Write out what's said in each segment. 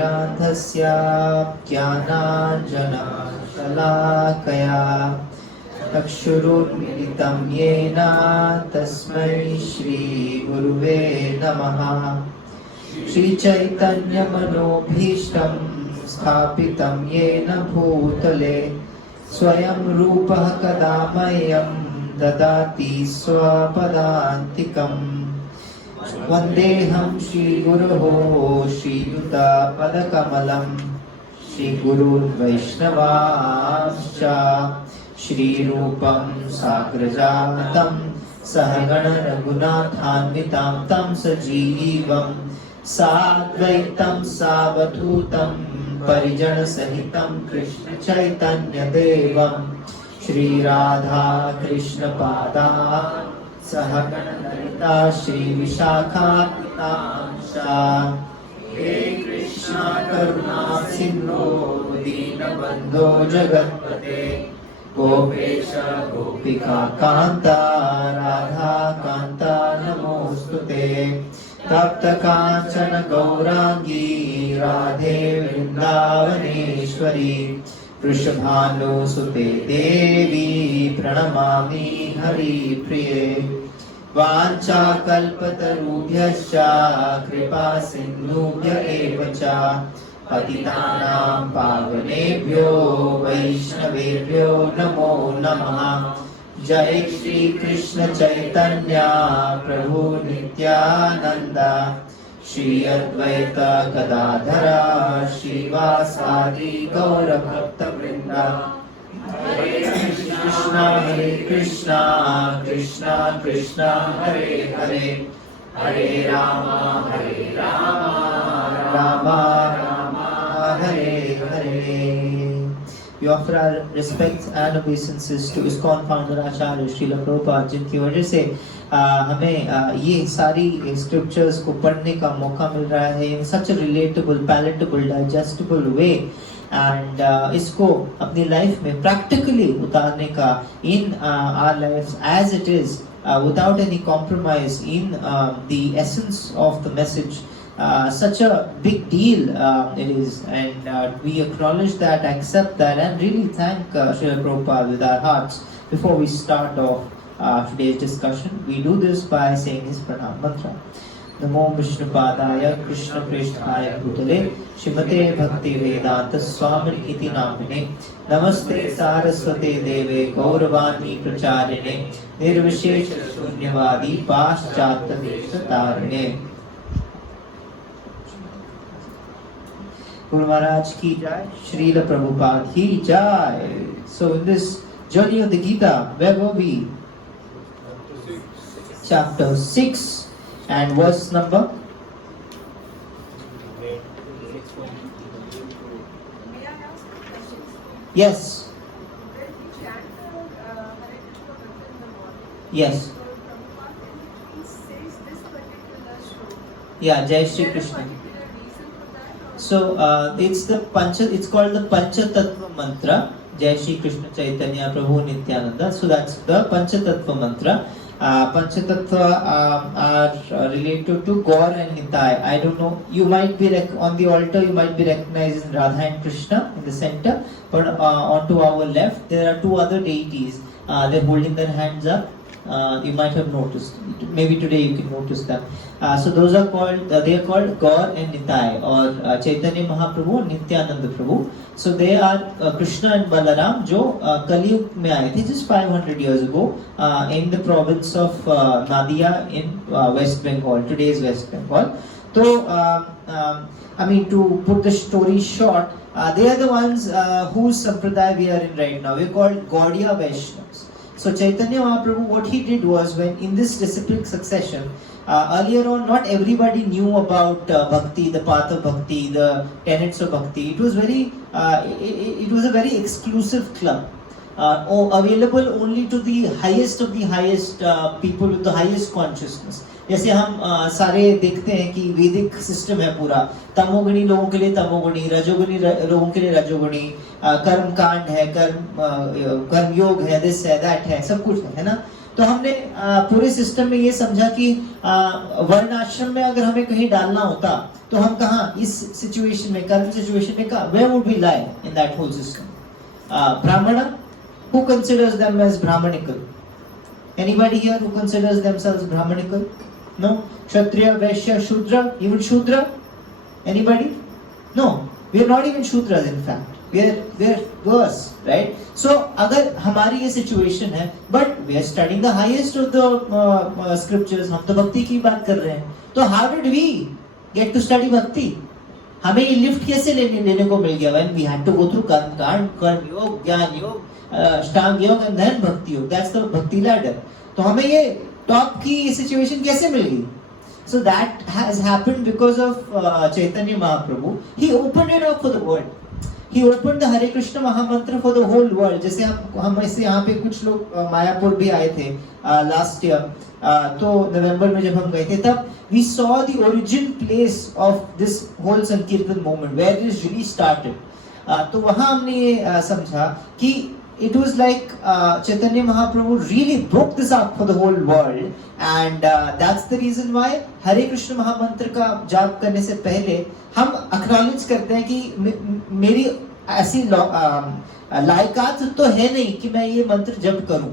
ज्ञानतिमिरान्धस्य ज्ञानाञ्जनशलाकया चक्षुरुन्मिलितं येन तस्मै श्रीगुरुवे नमः। श्रीचैतन्यमनोभीष्टं स्थापितं येन भूतले स्वयं रूपः कदा मह्यं ददाति स्वपदान्तिकम्। वन्देऽहं श्रीगुरोः श्रीयुतपदकमलं श्रीगुरुन् वैष्णवांश्च श्रीरूपं साग्रजातं सहगण रघुनाथान्वितं तं सजीवं साद्वैतं सावधूतं परिजनसहितं कृष्ण चैतन्यदेवं श्रीराधा कृष्णपादान् सहगण ललिता श्रीविशाखान्वितांश्च हे कृष्णा करुणा सिन्धो दीनबन्धो जगत्पते गोपेश गोपिका कान्ता राधा कान्ता नमोऽस्तुते। तप्त काञ्चन गौरांगी राधे वृन्दावनेश्वरी वृषभानुसुते देवी प्रणमामि हरिप्रिये। वाञ्छाकल्पतरुभ्यश्च कृपा सिन्धुभ्य एव च पतितानां पावनेभ्यो वैष्णवेभ्यो नमो नमः। जय श्री कृष्ण चैतन्य प्रभु नित्यानंद श्री अद्वैत गदाधर श्रीवासादि गौर भक्त वृंद। हरे Krishna Krishna Krishna Hare Hare Hare Ram Ram Ram Hare Hare. We offer our respects and obeisances to ISKCON founder Acharya Srila Prabhupada, जिनकी वजह से हमें ये सारी scriptures को पढ़ने का मौका मिल रहा है in such a relatable, palatable, digestible way, and इसको अपनी लाइफ में practically उतारने का in our lives as it is, without any compromise in the essence of the message. Such a big deal it is, and we acknowledge that, accept that, and really thank Srila Prabhupada with our hearts. Before we start off today's discussion, we do this by saying his pranam mantra. Namo Vishnupadaya Krishna Preshthaya Bhutale Shrimate Bhakti Vedanta Swamini Iti Namine Namaste Saraswate Deve Gauravani Pracharine Nirvishesha Shunyavadi Paschata Deshatarine। Guru Maharaj ki jai, Srila Prabhupada ki jai. So in this journey of the Gita, where were we? Chapter 6 and verse number? Yes. Yes. Yeah, Jai Shri Krishna. So it's called the Panchatattva mantra. Jai Shri Krishna Chaitanya Prabhu Nityananda. So that's the Panchatattva mantra. Panchatattva are related to Gaur and Nitai. I don't know, you might be on the altar, you might be recognizing Radha and Krishna in the center, but onto our left there are two other deities. They're holding their hands up. You might have noticed. Maybe today you can notice them. So those are called, they are called Gaur and Nitai, or Chaitanya Mahaprabhu, Nityananda Prabhu. So they are Krishna and Balaram, जो कलयुग में आए थे just 500 years ago in the province of Nadia in West Bengal, today's West Bengal. So I mean, to put the story short, they are the ones whose sampradaya we are in right now. We are called Gaudiya Vaishnavas. So Chaitanya Mahaprabhu, what he did was, when in this disciplic succession, earlier on not everybody knew about bhakti, the path of bhakti, the tenets of bhakti. It was very, it was a very exclusive club, available only to the highest of the highest people with the highest consciousness. जैसे हम सारे देखते हैं कि वैदिक system है पूरा, तमोगुणी लोगों के लिए तमोगुणी, रजोगुणी लोगों के लिए रजोगुणी, कर्म कांड है, कर्म योग है, दिस है, दैट है, सब कुछ है ना. तो हमने पूरे सिस्टम में ये समझा कि वर्ण आश्रम में अगर हमें कहीं डालना होता तो हम कहाँ, इस सिचुएशन में, करंट सिचुएशन में कहाँ, where would we lie in that whole system? Brahmana, who considers them as Brahmanical? Anybody here who considers themselves Brahmanical? No. Kshatriya, Vaishya, Shudra, even Shudra? Anybody? No. We are not even Shudras in fact. We are worse, right? So अगर हमारी ये situation है, but we are studying the highest of the scriptures, हम तो भक्ति की बात कर रहे हैं, तो how did we get to study भक्ति? हमें ये लिफ्ट कैसे लेने को मिल गया? When we had to go through कर्म कांड, कर्म योग, ज्ञान योग, अष्टांग योग and then भक्ति योग. That's the भक्ति ladder. तो हमें ये टॉप की सिचुएशन कैसे मिल गई? So that has happened because of Chaitanya Mahaprabhu. He opened it up for the world. He opened the Hare Krishna Mahamantra for the whole world. जैसे हम ऐसे यहाँ पे कुछ लोग मायापुर भी आए थे last year. तो नवंबर में जब हम गए थे तब we saw the origin place of this whole Sankirtan movement where it really started. तो वहाँ हमने ये समझा कि it was like Chaitanya Mahaprabhu really broke this up for the whole world, and that's the reason why Hare Krishna Mahamantra का जाप करने से पहले हम acknowledge करते हैं कि मेरी ऐसी लायकात तो है नहीं कि मैं ये मंत्र जप करूं,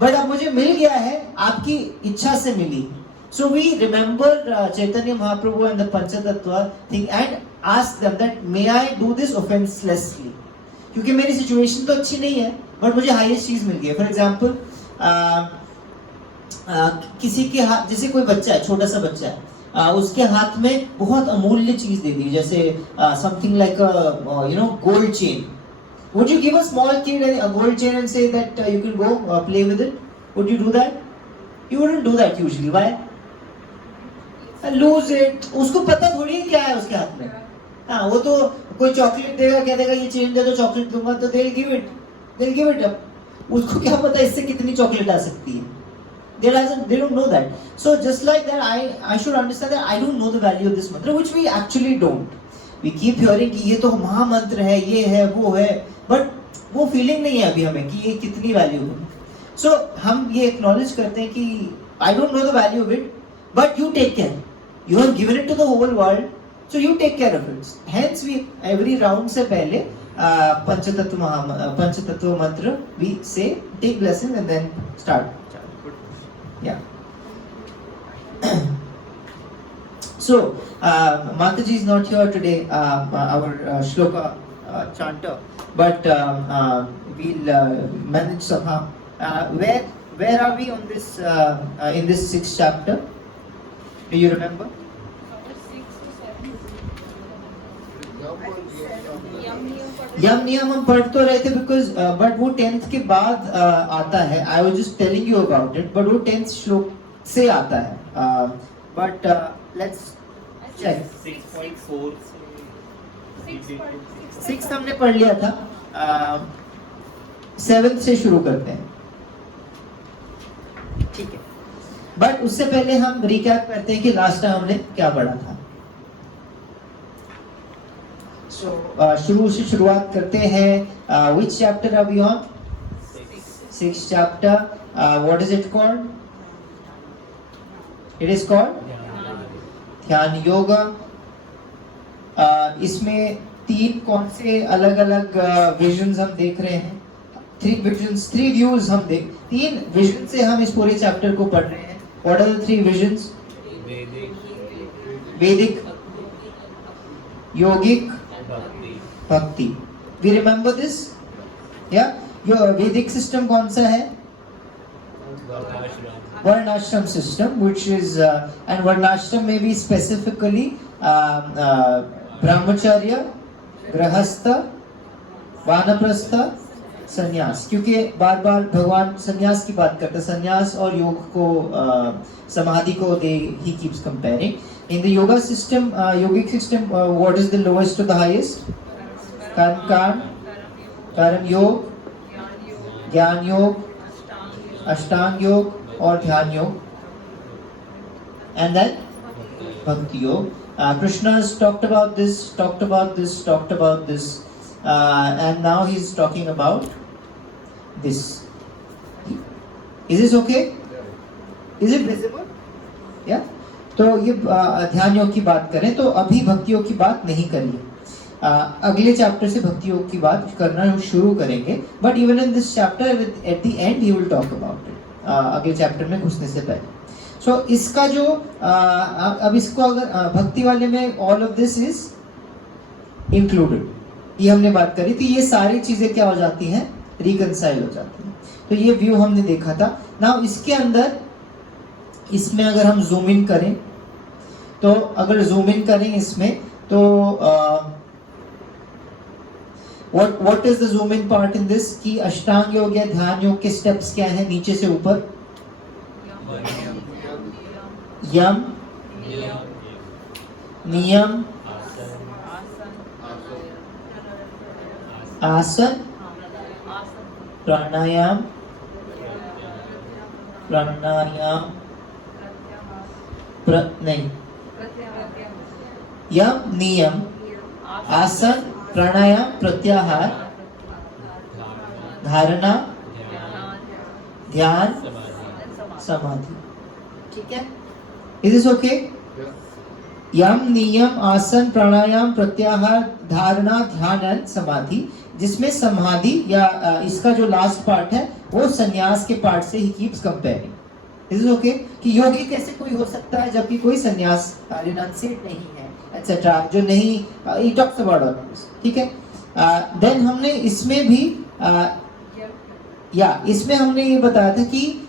बट अब मुझे मिल गया है, आपकी इच्छा से मिली. So we remember Chaitanya Mahaprabhu and the Panchatattva thing and ask them that may I do this offenselessly, क्योंकि मेरी सिचुएशन तो अच्छी नहीं है बट मुझे हाईएस्ट चीज मिल गई है. फॉर एग्जाम्पल किसी के हाथ, जैसे कोई बच्चा है, छोटा सा बच्चा है, उसके हाथ में बहुत अमूल्य चीज दे दी, जैसे something like gold chain. Would you give a small kid a gold chain and say that you can go play with it? Would you do that? You wouldn't do that usually. Why? Lose it. उसको पता थोड़ी है क्या है उसके हाथ में. हाँ, वो तो कोई चॉकलेट देगा, क्या देगा, ये चेन दे दो, चॉकलेट दूंगा, तो they'll give it up. उसको क्या पता इससे कितनी चॉकलेट आ सकती है? They don't know that. So just like that, I should understand that I don't know the value of this mantra, which we actually don't. We keep hearing कि ये तो महामंत्र है, ये है, वो है, but वो फीलिंग नहीं है अभी हमें कि ये कितनी वैल्यू है. So हम ये acknowledge करते हैं कि I don't know the value of it, but you take care. You have given it to the whole world. So you take care of it. Hence we every round से पहले पंचतत्व मंत्र we say, take blessing and then start. Yeah. So Mataji is not here today, our shloka chanter, but we'll manage somehow. Where are we on this in this 6th chapter? Do you remember? यम नियम हम पढ़ तो रहे थे because but वो 10th के बाद आता है. I was just telling you about it, but वो 10th श्लोक से आता है. But let's check. 6.4 6 हमने पढ़ लिया था. 7th से शुरू करते हैं, ठीक है. बट उससे पहले हम रिकैप करते हैं कि लास्ट टाइम हमने क्या पढ़ा था. शुरू से शुरुआत करते हैं. which chapter are we on? 6th chapter. What is it called? It is called ध्यान योगा. इसमें 3 कौन से अलग अलग विजन्स हम देख रहे हैं? 3 विजन्स, 3 व्यूज हम 3 विजन से हम इस पूरे चैप्टर को पढ़ रहे हैं. What are the 3 visions? वैदिक, योगिक, भक्ति. We remember this? Yeah? Your Vedic system कौन सा है? Varnashram system, which is and Varnashram may be specifically Brahmacharya, Grahastha, Vanaprastha, संन्यास. क्योंकि बार बार भगवान संन्यास की बात करते हैं. संन्यास और योग को समाधि को he keeps comparing. In the yoga system, yogic system, what is the lowest to the highest? कर्म कांड, कर्म योग, ज्ञान योग, अष्टांग योग और ध्यान योग. And then bhakti योग. Krishna has talked about this, and now he's talking about this. Is it okay? Is it visible? या तो ये ध्यान योग की बात करें तो अभी भक्ति योग की बात नहीं करिए, अगले चैप्टर से भक्ति योग की बात करना शुरू करेंगे, but even in this chapter at the and he will talk about it, अगले चैप्टर में घुसने से पहले। सो इसका जो अब इसको अगर भक्ति वाले में all of this is included, ये हमने बात करी थी, ये सारी चीजें क्या हो जाती हैं, रिकंसाइल हो जाती हैं। तो ये व्यू हमने देखा था। नाउ इसके अंदर इसमें अगर हम जूम इन करें तो अगर जूम इन करें इसमें तो what is the zoom in part in this, कि अष्टांग योग या ध्यान योग के स्टेप्स क्या है नीचे से ऊपर, यम, नियम, आसन, प्राणायाम, नहीं, यम, नियम, आसन, प्राणायाम, प्रत्याहार, धारणा, ध्यान, समाधि। ठीक है, इज दिस ओके? यम, नियम, आसन, प्राणायाम, प्रत्याहार, धारणा, ध्यान एंड समाधि, जिसमें समाधि या इसका जो लास्ट पार्ट है वो संन्यास के पार्ट से he keeps comparing. Is this okay? कि योगी कैसे कोई हो सकता है जबकि कोई संन्यास रिनाउंसिएट नहीं है एटसेट्रा, जो नहीं, he talks about all this. ठीक है, देन हमने इसमें भी इसमें हमने ये बताया था कि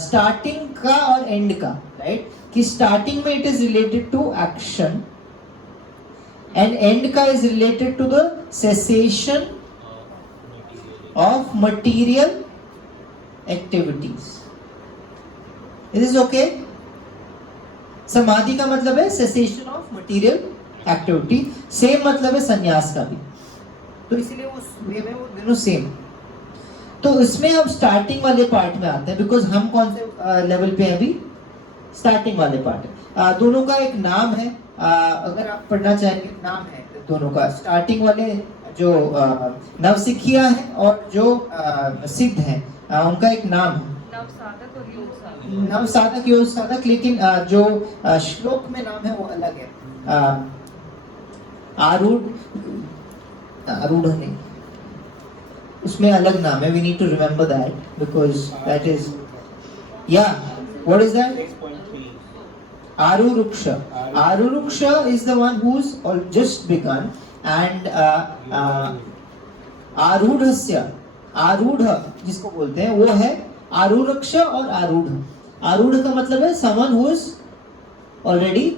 स्टार्टिंग का और एंड का, राइट, कि स्टार्टिंग में it is related to action and end का is related to the cessation of material activities. It is okay? समाधि का मतलब है cessation of material activity, same मतलब है संन्यास का भी, तो इसलिए उस वे में वो दोनों सेम। तो इसमें हम स्टार्टिंग वाले पार्ट में आते हैं, बिकॉज हम कौन से लेवल पे हैं अभी, स्टार्टिंग वाले पार्ट। दोनों का एक नाम है, अगर आप पढ़ना चाहेंगे, नाम है दोनों का, स्टार्टिंग वाले जो नवसिखिया है और जो सिद्ध है, उनका एक नाम है, नवसाधक, योग साधक, लेकिन जो श्लोक में नाम है वो अलग है। आरूढ़ नहीं, उसमें अलग नाम है, we need to remember that because that is, या व्हाट इज दैट, आरूरुक्ष। आरूरुक्ष is the one who is just begun and आरूढ़स्य, आरूढ़ जिसको बोलते हैं वो है आरूरुक्ष और आरूढ़। आरूढ़ का मतलब है someone who is already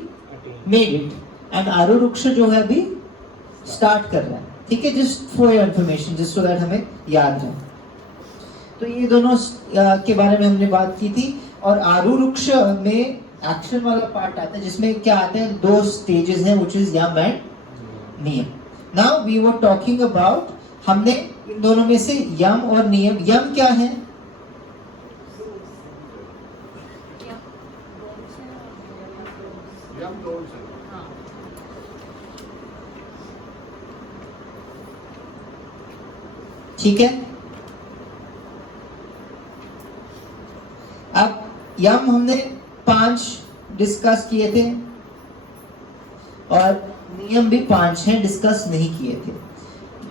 made it, and आरूरुक्ष जो है अभी स्टार्ट कर रहा है। ठीक है, just for your information, just so that हमें याद रहे। तो ये दोनों के बारे में हमने बात की थी। और आरूरुक्ष में एक्शन वाला पार्ट आता है जिसमें क्या आते हैं, दो स्टेजेस हैं, which is yam and niyam. Now we were talking about, हमने इन दोनों में से यम और नियम, यम क्या है, ठीक है। अब यम हमने 5 डिस्कस किए थे और नियम भी 5 हैं, डिस्कस नहीं किए थे।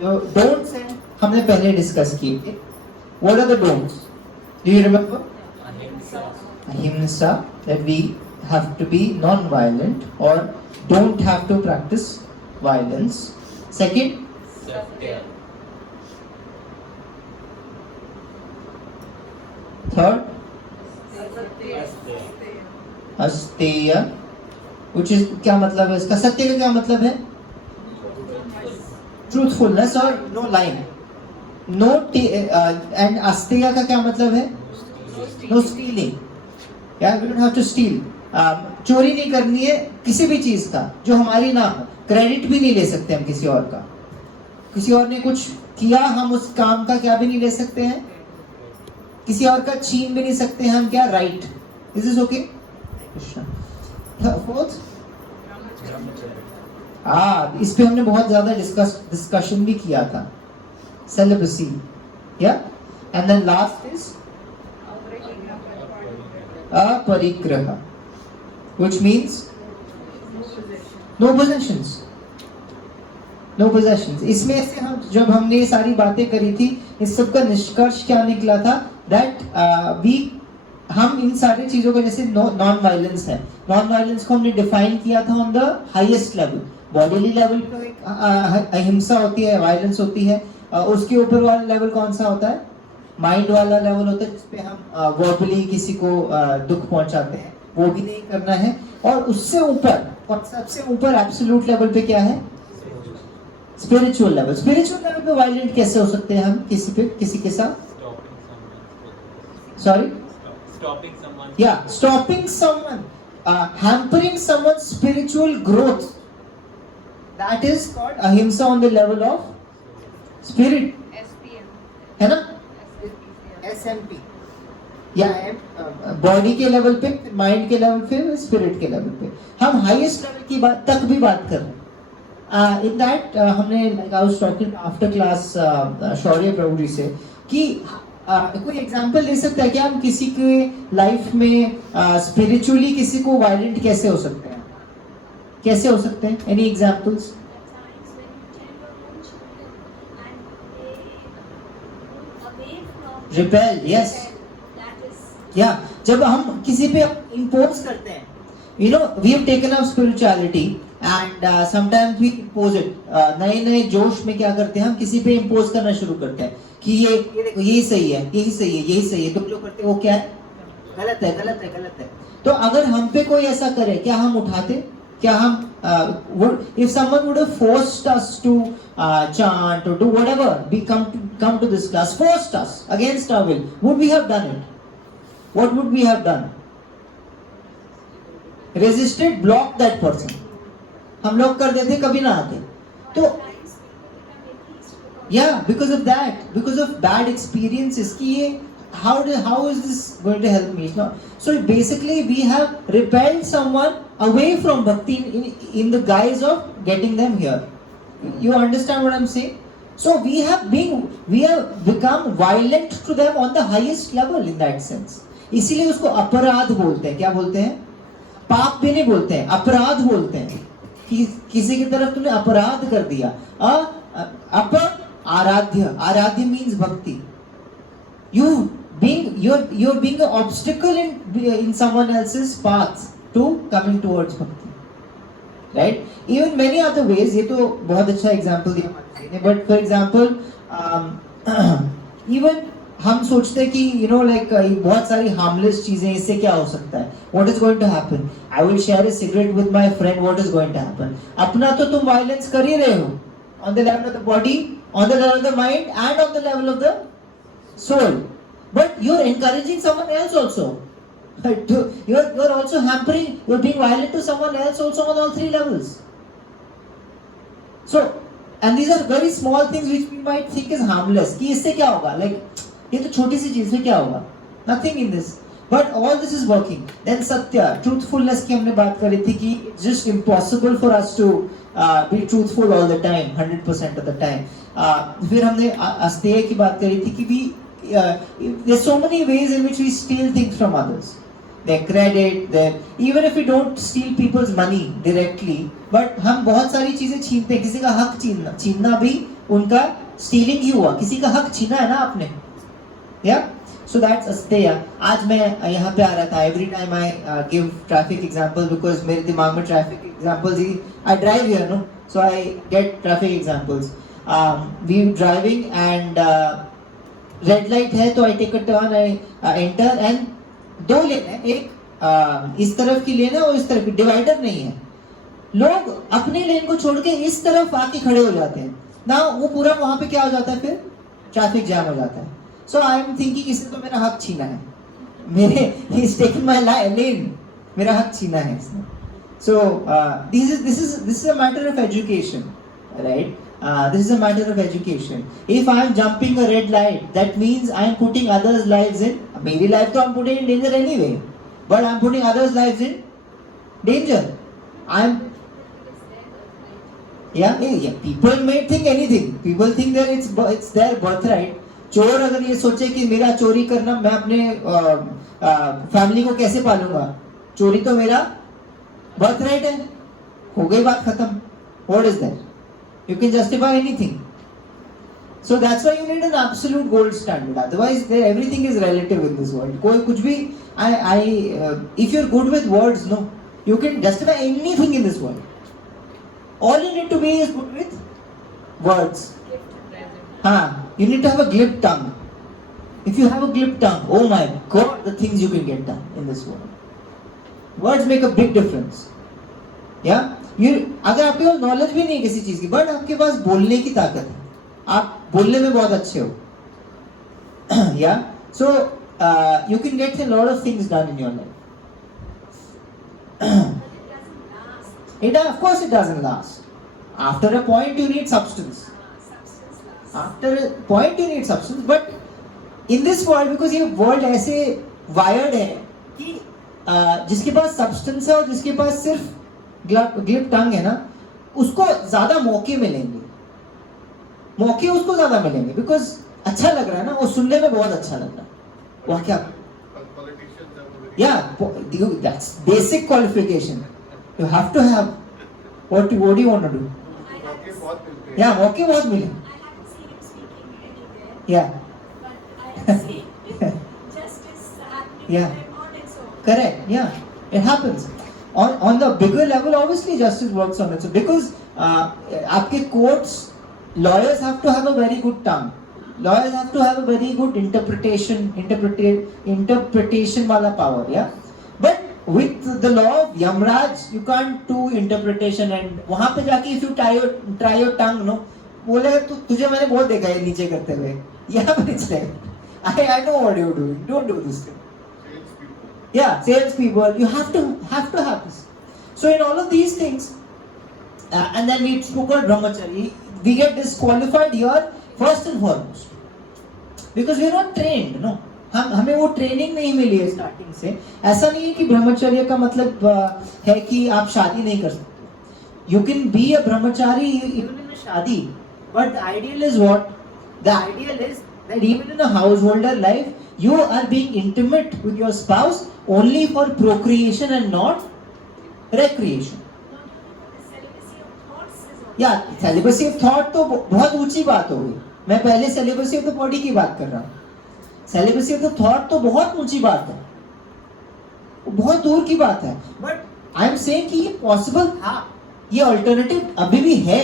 जो डोंट्स हैं हमने पहले डिस्कस किए थे। What are the don'ts, do you remember? Ahimsa, that we have to be non-violent or don't have to practice violence. Second, Satya. Third, Asteya, which is क्या मतलब है इसका, सत्य का क्या मतलब है, truthfulness और no lying, no and Asteya का क्या मतलब है, no stealing. Yeah, we don't have to steal. चोरी नहीं करनी है किसी भी चीज का जो हमारी ना हो, क्रेडिट भी नहीं ले सकते हम किसी और का, किसी और ने कुछ किया हम उस काम का क्या भी नहीं ले सकते हैं, किसी और का छीन भी नहीं सकते हैं हम, क्या, right. Is this okay? Fourth, इस पे हमने बहुत ज्यादा डिस्कशन भी किया था, सेलिबसी, या, and then last is aparigraha, which means no possessions. No possessions. इसमें से हम जब हमने ये सारी बातें करी थी, इस सब का निष्कर्ष क्या निकला था? दैट हम इन सारी चीजों को, जैसे नॉन वायलेंस है, नॉन वायलेंस को हमने डिफाइन किया था on the highest level. Bodily level पे एक अहिंसा होती है, वायलेंस होती है. उसके ऊपर वाला लेवल कौन सा होता है? माइंड वाला लेवल होता है, जिसपे हम वर्बली किसी को दुख पहुंचाते हैं, वो भी नहीं करना है. और उससे ऊपर, और सबसे ऊपर एब्सोल्यूट लेवल पे क्या है? Spiritual level. स्पिरिचुअल लेवल पे वायलेंट कैसे हो सकते हैं हम किसी के साथ? Sorry, stopping someone, hampering someone's spiritual growth, that is called ahimsa on the level of spirit. है ना? SMP. या बॉडी के लेवल पे, माइंड के लेवल पे, स्पिरिट के लेवल पे. हम हाईएस्ट लेवल की बात तक भी बात कर रहे हैं. In that हमने I was talking after class शौर्य प्रभु जी से कि कोई एग्जांपल दे सकता है कि हम किसी के लाइफ में स्पिरिचुअली किसी को वायलेंट कैसे हो सकते हैं? कैसे हो सकते हैं? Any examples? Repel, yes. या जब हम किसी पे इंपोज करते हैं, you know, we have taken up spirituality and sometimes we impose it. नए जोश में क्या करते हैं, हम किसी पे इंपोज करना शुरू करते हैं कि ये देखो, यही सही है, यही सही है, यही सही है. तुम जो करते हो वो क्या है? गलत है, गलत है, गलत है. तो अगर हम पे कोई ऐसा करे, क्या हम उठाते? क्या हम if someone would have forced us to chant or do whatever, we come to this class, forced us against our will, would we have done it? What would we have done? Resisted, blocked that person. हम लोग कर देते, कभी ना आते. तो yeah, because of that, because of bad experiences, कि ये how is this going to help me? So basically we have repelled someone away from bhakti in the guise of getting them here. You understand what I'm saying? So we have become violent to them on the highest level in that sense. इसीलिए उसको अपराध बोलते हैं. क्या बोलते हैं? पाप भी नहीं बोलते हैं, अपराध बोलते हैं. कि किसी की तरफ तुमने अपराध कर दिया. आराध्य means bhakti. You're being an obstacle in someone else's path to coming towards bhakti, right? Even many other ways. ये तो बहुत अच्छा example दिया. But for example, even हम सोचते हैं कि बहुत सारी हार्मलेस चीजें, इससे क्या हो सकता है? What is going to happen? I will share a cigarette with my friend. What is going to happen? अपना तो तुम वायलेंस कर ही रहे हो, on the level of the body, on the level of the mind, and on the level of the soul. But you're encouraging someone else also. You're also hampering. You're being violent to someone else also on all three levels. So, and these are very small things which we might think is harmless. कि इससे क्या होगा? ये तो छोटी सी चीज से क्या होगा? Nothing in this. But all this is working. Then Satya, truthfulness की हमने बात करी थी कि it's just impossible for us to be truthful all the time, 100% of the time. फिर हमने अस्तेय की बात करी थी कि there's so many ways in which we steal things from others. Their credit, even if we don't steal people's money directly, but हम बहुत सारी चीजें छीनते हैं. किसी का हक छीनना भी उनका stealing ही हुआ. किसी का हक छीना है ना आपने. Yeah, so that's अस्तेय. आज मैं यहाँ पे आ रहा था. Every time I give traffic example because मेरे दिमाग में traffic examples he, I drive here, no, so I get traffic examples. We driving and red light है, तो I take a turn, I enter and दो लेन है, एक इस तरफ की लेन है और इस तरफ की, डिवाइडर नहीं है. लोग अपने लेन को छोड़ के इस तरफ आके खड़े हो जाते हैं ना. वो पूरा वहां पे क्या हो जाता है? फिर ट्रैफिक जैम हो जाता है. So I am thinking इसने तो मेरा हक छीना है. he's taken my lane. मेरा हक छीना है इसने. So this is a matter of education, right? This is a matter of education. If I am jumping a red light, that means I am putting others' lives in. मेरी life तो I am putting in danger anyway, but I am putting others' lives in danger. Yeah. People may think anything. People think that it's their birthright चोर अगर ये सोचे कि मेरा चोरी करना, मैं अपने फैमिली को कैसे पालूंगा, चोरी तो मेरा बर्थ राइट है, हो गई बात खत्म. What is that? You can justify anything. So that's why you need an absolute gold standard. Otherwise, everything is relative in this world. कोई कुछ भी, if you're good with words, no, you can justify anything in this world. All you need to be is good with words. You need to have a glib tongue. If you have a glib tongue, oh my God, the things you can get done in this world. Words make a big difference. Yeah, अगर आपके पास knowledge भी नहीं है किसी चीज की, but आपके पास बोलने की ताकत है, आप बोलने में बहुत अच्छे हो. Yeah, so you can get a lot of things done in your life. Of course it doesn't last. After a point you need substance. After a point you need substance, but in this world, because ये world ऐसे wired है कि जिसके पास substance है और जिसके पास सिर्फ glib tongue है ना, उसको ज्यादा मौके मिलेंगे. मौके उसको ज्यादा मिलेंगे बिकॉज अच्छा लग रहा है ना, वो सुनने में बहुत अच्छा लग रहा है. वह क्या, that's basic qualification you have to have. What do you want to do? मौके बहुत मिले. Correct. It happens on the bigger level. Obviously justice works on it, so because आपके courts, lawyers have to have a very good tongue. Lawyers have to have a very good interpretation वाला power. But with the law of Yamraj, you can't do interpretation. And वहाँ पे जाके if you try your tongue, no, बोलेगा तुझे मैंने बहुत देखा है नीचे करते हुए. यहाँ पे it's like, I know what you're doing. Don't do this thing. Sales people, you have to have this. So in all of these things, and then we spoke about brahmacharya. We get disqualified here first and foremost because we are not trained. No, हमें वो training नहीं मिली है starting से. ऐसा नहीं है कि ब्रह्मचर्य का मतलब है कि आप शादी नहीं कर सकते. You can be a brahmachari even in a shadi, but the ideal is what? The ideal is that even in a householder life, you are being intimate with your spouse only for procreation and not recreation. Celibacy of thought तो बहुत ऊंची बात हो गई. मैं पहले celibacy of the body की बात कर रहा हूँ. Celibacy of the thought तो बहुत ऊंची बात है, बहुत दूर की बात है. But I am saying कि ये possible था, ये alternative अभी भी है.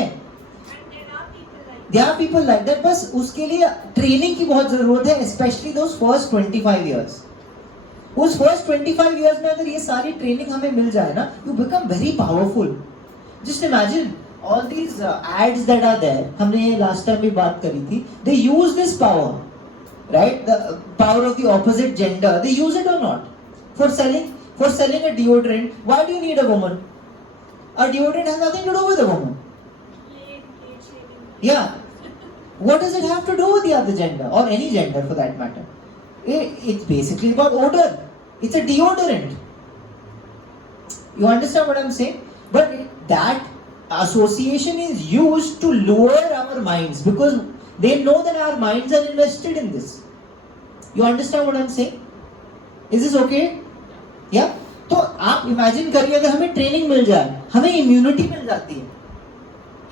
There are people like that. बस उसके लिए ट्रेनिंग की बहुत जरूरत है, especially those first 25 years. उस first 25 years में अगर ये सारी ट्रेनिंग हमें मिल जाए ना, you become very powerful. Just imagine all these ads that are there. हमने ये last time भी बात करी थी. They use this power, right? The power of the opposite gender. They use it or not? For selling a deodorant. Why do you need a woman? A deodorant has nothing to do with a woman. What does it have to do with the other gender or any gender for that matter? It's basically about odor. It's a deodorant. You understand what I'm saying? But that association is used to lower our minds because they know that our minds are invested in this. You understand what I'm saying? Is this okay? तो आप imagine करिए अगर हमें training मिल जाए, हमें immunity मिल जाती है,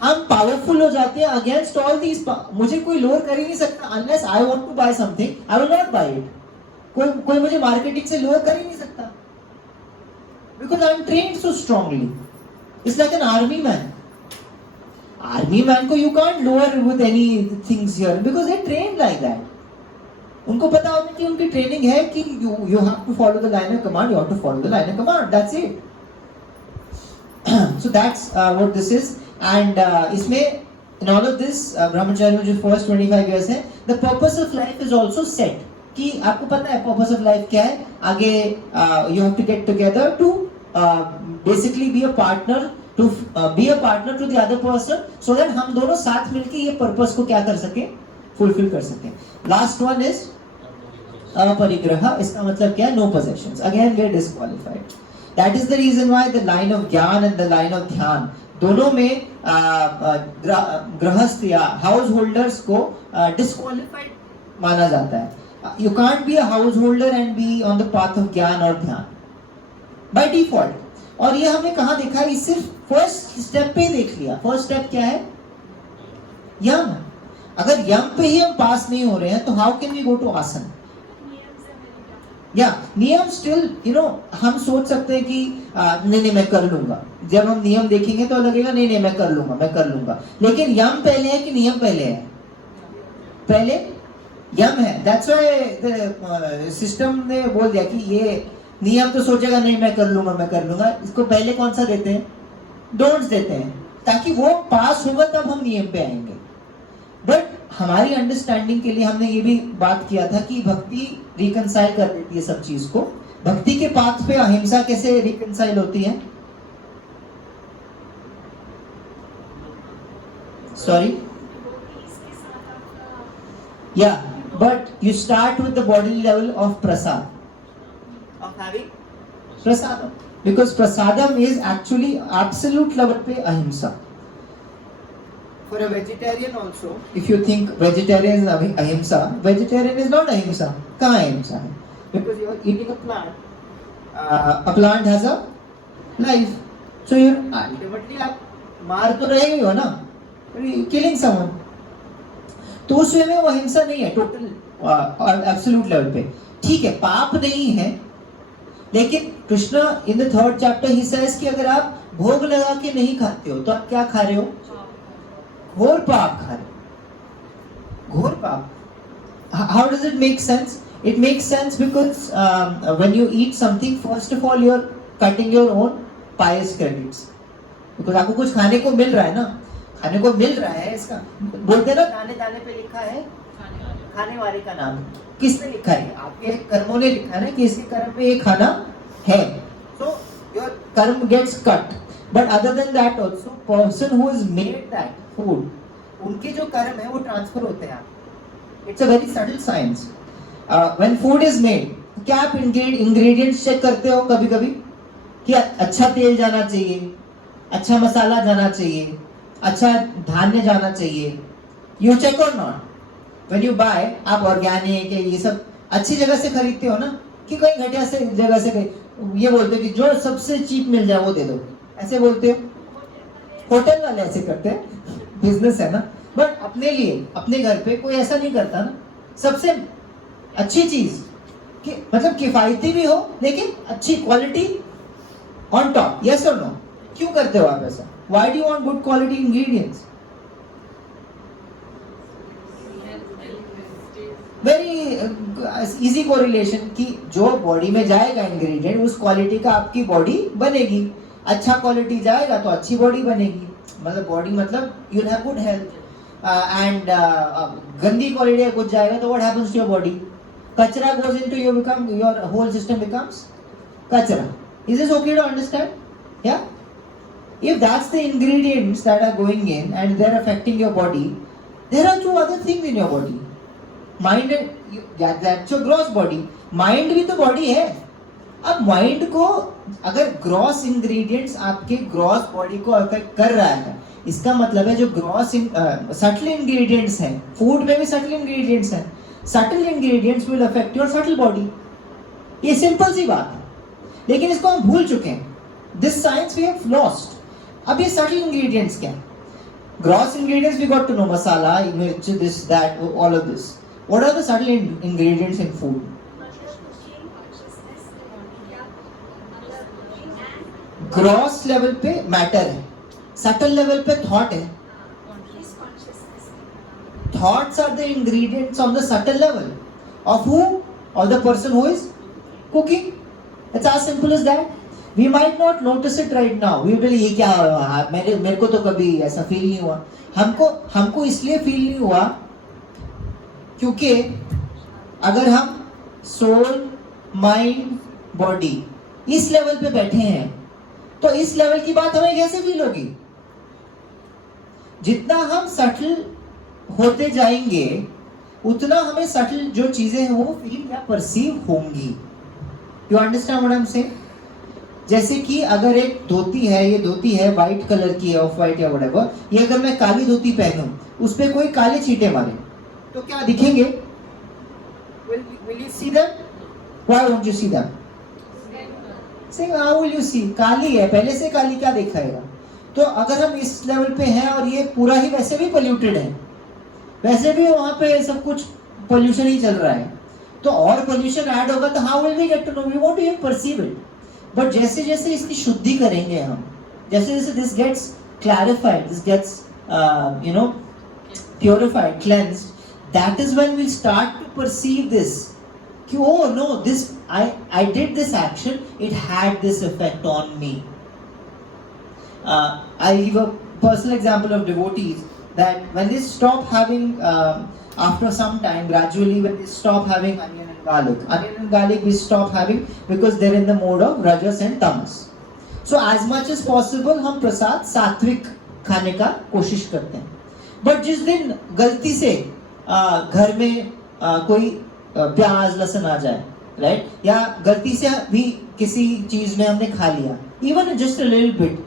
हम पावरफुल हो जाते हैं अगेंस्ट ऑल दीज. मुझे कोई लोअर कर ही नहीं सकता. Unless I want to buy something, I will not buy it. कोई मुझे मार्केटिंग से लोअर कर ही नहीं सकता because I am trained so strongly. It's like an army man. Army man को you can't lure with any things here because they train like that. उनको पता होता है कि उनकी ट्रेनिंग है कि you have to follow the line of command. You have to follow the line of command. That's it. So that's what this is. And इसमें in all of this ब्रह्मचर्य में जो first 25 years है, the purpose of life is also set. कि आपको पता है purpose of life क्या है. आगे you have to get together to basically be a partner to the other person so that हम दोनों साथ मिलके ये purpose को क्या कर सके, fulfill कर सके. Last one is अपरिग्रह. इसका मतलब क्या है? No possessions. Again we are disqualified. That is the reason why the line of ज्ञान and the line of ध्यान दोनों में गृहस्थ या हाउस होल्डर्स को डिस्क्वालिफाइड माना जाता है. You can't be a householder and be on the path of ज्ञान और ध्यान by default. और ये हमने कहाँ देखा है? सिर्फ फर्स्ट स्टेप पे देख लिया. फर्स्ट स्टेप क्या है? यम. अगर यम पे ही हम पास नहीं हो रहे हैं तो how can we go to asana? या नियम स्टिल हम सोच सकते हैं कि नहीं मैं कर लूंगा. जब हम नियम देखेंगे तो लगेगा नहीं मैं कर लूंगा. लेकिन यम पहले है कि नियम पहले है? पहले यम है. दैट्स व्हाई सिस्टम ने बोल दिया कि ये नियम तो सोचेगा नहीं मैं कर लूंगा. इसको पहले कौन सा देते हैं? डोंट्स देते हैं, ताकि वो पास होगा तब हम नियम पे आएंगे. बट हमारी अंडरस्टैंडिंग के लिए हमने ये भी बात किया था कि भक्ति रिकंसाइल कर देती है सब चीज को. भक्ति के पाथ पे अहिंसा कैसे रिकंसाइल होती है? सॉरी, या but you start with the body level of Prasad, of having prasadam, because prasadam is actually absolute level पे अहिंसा. For a vegetarian also, if you think vegetarian is ahimsa, vegetarian is not ahimsa. कहाँ ahimsa है? Because you are eating a plant. A plant has a life. So you ultimately आप मार तो रहे ही हो ना, killing someone. तो उस वे में वो अहिंसा नहीं है टोटल एब्सोल्यूट लेवल पे. ठीक है, पाप नहीं है, लेकिन Krishna in the third chapter he says कि अगर आप भोग लगा के नहीं खाते हो तो आप क्या खा रहे हो? घोर पाप खा रहे हो. घोर पाप. How does it make sense? It makes sense because when you eat something, first of all, you're cutting your own pious credits. Because आपको कुछ खाने को मिल रहा है ना, खाने को मिल रहा है. इसका बोलते हैं ना, दाने दाने पे लिखा है खाने वाले का नाम. किसने लिखा है? आपके कर्मों ने लिखा है ना कि इसके कर्म पे ये खाना है. So your कर्म gets cut. But other than that also, person who has made that food, उनके जो कर्म है वो ट्रांसफर होते हैं. It's a very subtle science. When food is made, क्या आप इंग्रेडिएंट्स चेक करते हो कभी कभी कि अच्छा तेल जाना चाहिए, अच्छा मसाला जाना चाहिए, अच्छा धान्य जाना चाहिए? You check or not? When you buy, आप ऑर्गेनिक ये सब अच्छी जगह से खरीदते हो ना, कि कहीं घटिया से जगह से कहीं ये बोलते हो कि जो सबसे चीप मिल जाए वो दे दो, ऐसे बोलते हो? होटल वाले ऐसे करते हैं, बिजनेस है ना. बट अपने लिए अपने घर पे कोई ऐसा नहीं करता ना. सबसे अच्छी चीज कि मतलब किफायती भी हो लेकिन अच्छी क्वालिटी ऑन टॉप. यस और नो? क्यों करते हो आप ऐसा? Why do you want good quality ingredients? Very easy correlation कि जो बॉडी में जाएगा इंग्रेडिएंट उस क्वालिटी का आपकी बॉडी बनेगी. अच्छा क्वालिटी जाएगा तो अच्छी बॉडी बनेगी. मतलब बॉडी मतलब you will have good health. And गंदी क्वालिटी का कुछ जाएगा तो what happens to your body? कचरा goes into your whole system becomes कचरा. Is this okay to understand? या if that's the ingredients that are going in and they're affecting your body, there are two other things in your body. Mind and that's your gross body. Mind भी तो body है. अब mind को अगर gross ingredients आपके gross body को affect कर रहा है, इसका मतलब है जो ग्रॉस सटल इंग्रेडिएंट्स हैं, फूड में भी सटल इंग्रेडिएंट्स हैं, subtle ingredients will affect your subtle body. ये सिंपल सी बात है, लेकिन इसको हम भूल चुके हैं. This science we have lost. अब ये सटल इंग्रेडिएंट्स क्या है? Gross ingredients we got to know, masala, mirch, this that, all of this. What are the subtle ingredients in food? Gross level पे मैटर है, सटल लेवल पे थॉट है. Thoughts are the ingredients on the subtle level of who? Of the person who is cooking. It's as simple as that. We might not notice it right now. We will ये क्या हुआ? मेरे को तो कभी ऐसा feel नहीं हुआ. हमको इसलिए फील नहीं हुआ क्योंकि अगर हम सोल, माइंड, बॉडी इस लेवल पे बैठे हैं तो इस लेवल की बात हमें कैसे फील होगी? जितना हम सटल होते जाएंगे उतना हमें सटल जो चीजें हैं वो फील या परसीव होंगी. You understand what I am saying? जैसे कि अगर एक धोती है, ये धोती है व्हाइट कलर की है, ऑफ व्हाइट या व्हाटएवर, ये अगर मैं काली धोती पहनूं, उस पे कोई काले छींटे मारे तो क्या दिखेंगे? Will you see them? Why won't you see them? Saying how will you see? काली है, पहले से काली क्या दिखाएगा? तो अगर हम इस लेवल पे हैं और ये पूरा ही वैसे भी पोल्यूटेड है, वैसे भी वहाँ पे सब कुछ पोल्यूशन ही चल रहा है, तो और पोल्यूशन ऐड होगा तो how will we get to know? We won't even perceive it. But जैसे जैसे इसकी शुद्धि करेंगे हम, जैसे जैसे this gets clarified, this gets purified, cleansed, that is when we'll start to perceive this. कि oh no, this I did this action, it had this effect on me. I'll give a personal example of devotees that when they stop having after some time, gradually when they stop having onion and garlic we stop having because they're in the mode of rajas and tamas. So as much as possible हम प्रसाद सात्विक खाने का कोशिश करते हैं. But जिस दिन गलती से घर में कोई प्याज लहसुन आ जाए, राइट, या गलती से भी किसी चीज में हमने खा लिया, even just a little bit,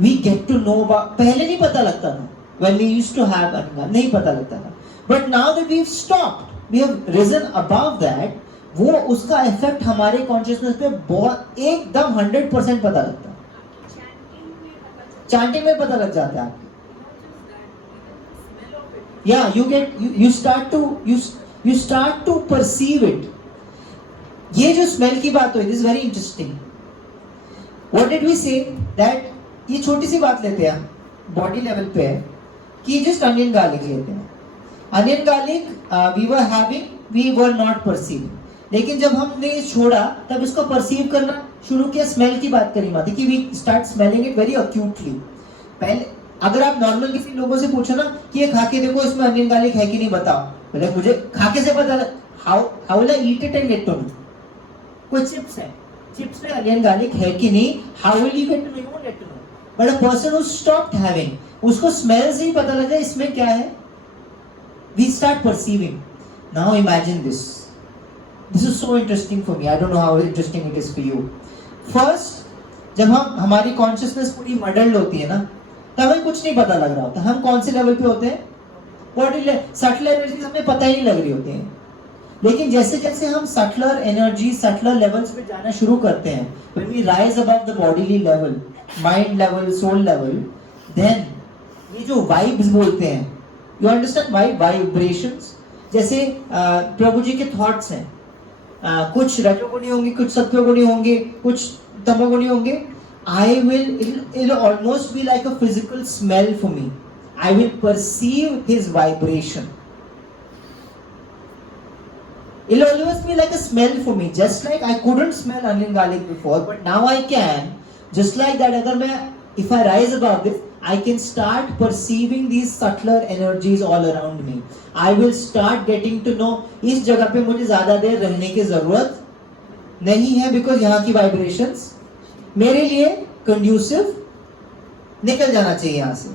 we get to know. पहले नहीं पता लगता था, when we used to have नहीं पता लगता था, but now that we have stopped, we have reason above that, वो उसका इफेक्ट हमारे कॉन्शियसनेस पे बहुत एकदम 100% पता लगता है. चैंटिंग में पता लग जाता है आपको. या you start to perceive it. ये जो स्मेल की बात हुई, this is very interesting. What did we say? That ये छोटी सी बात लेते हैं, बॉडी लेवल पे है कि जस्ट अनियन गार्लिक लेते हैं. Onion garlic we were not perceiving. लेकिन जब हमने छोड़ा तब इसको परसीव करना शुरू किया. स्मेल की बात करी माती कि we start smelling it very acutely. पहले अगर आप नॉर्मल किसी लोगों से पूछो ना कि ये खा के देखो इसमें अनियन गार्लिक है कि नहीं बताओ, बोले मुझे खा के से पता, how will I eat it and get to know? कोई चिप्स है, चिप्स में अनियन गार्लिक है कि नहीं, how will you get to know? You won't get to know. But a person who stopped having, उसको स्मेल से ही पता लगा इसमें क्या है. We start perceiving. Now imagine this. This is so interesting for me. I don't know how interesting it is for you. First, जब हमारी consciousness पूरी मडल्ड होती है ना, तब हमें कुछ नहीं पता लग रहा होता. हम कौन से लेवल पे होते हैं? सटलर एनर्जी हमें पता ही नहीं लग रही होती है. लेकिन जैसे जैसे हम सटलर एनर्जी, सटलर लेवल्स पे जाना शुरू करते हैं, when we rise above the bodily level, mind level, soul level, then ये जो वाइब्स बोलते हैं, you understand vibrations, जैसे प्रभु जी के थॉट्स हैं, कुछ रजोगुणी होंगे, कुछ सत्वगुणी होंगे, कुछ तमोगुणी होंगे. It'll almost be like a physical smell for me. I will perceive his vibration. It'll always be like a smell for me, just like I couldn't smell onion garlic before, but now I can. Just like that, if I rise above this, I can start perceiving these subtler energies all around me. I will start getting to know इस जगह पे मुझे ज़्यादा देर रहने की ज़रूरत नहीं है, because यहाँ की vibrations मेरे लिए conducive, निकल जाना चाहिए यहाँ से.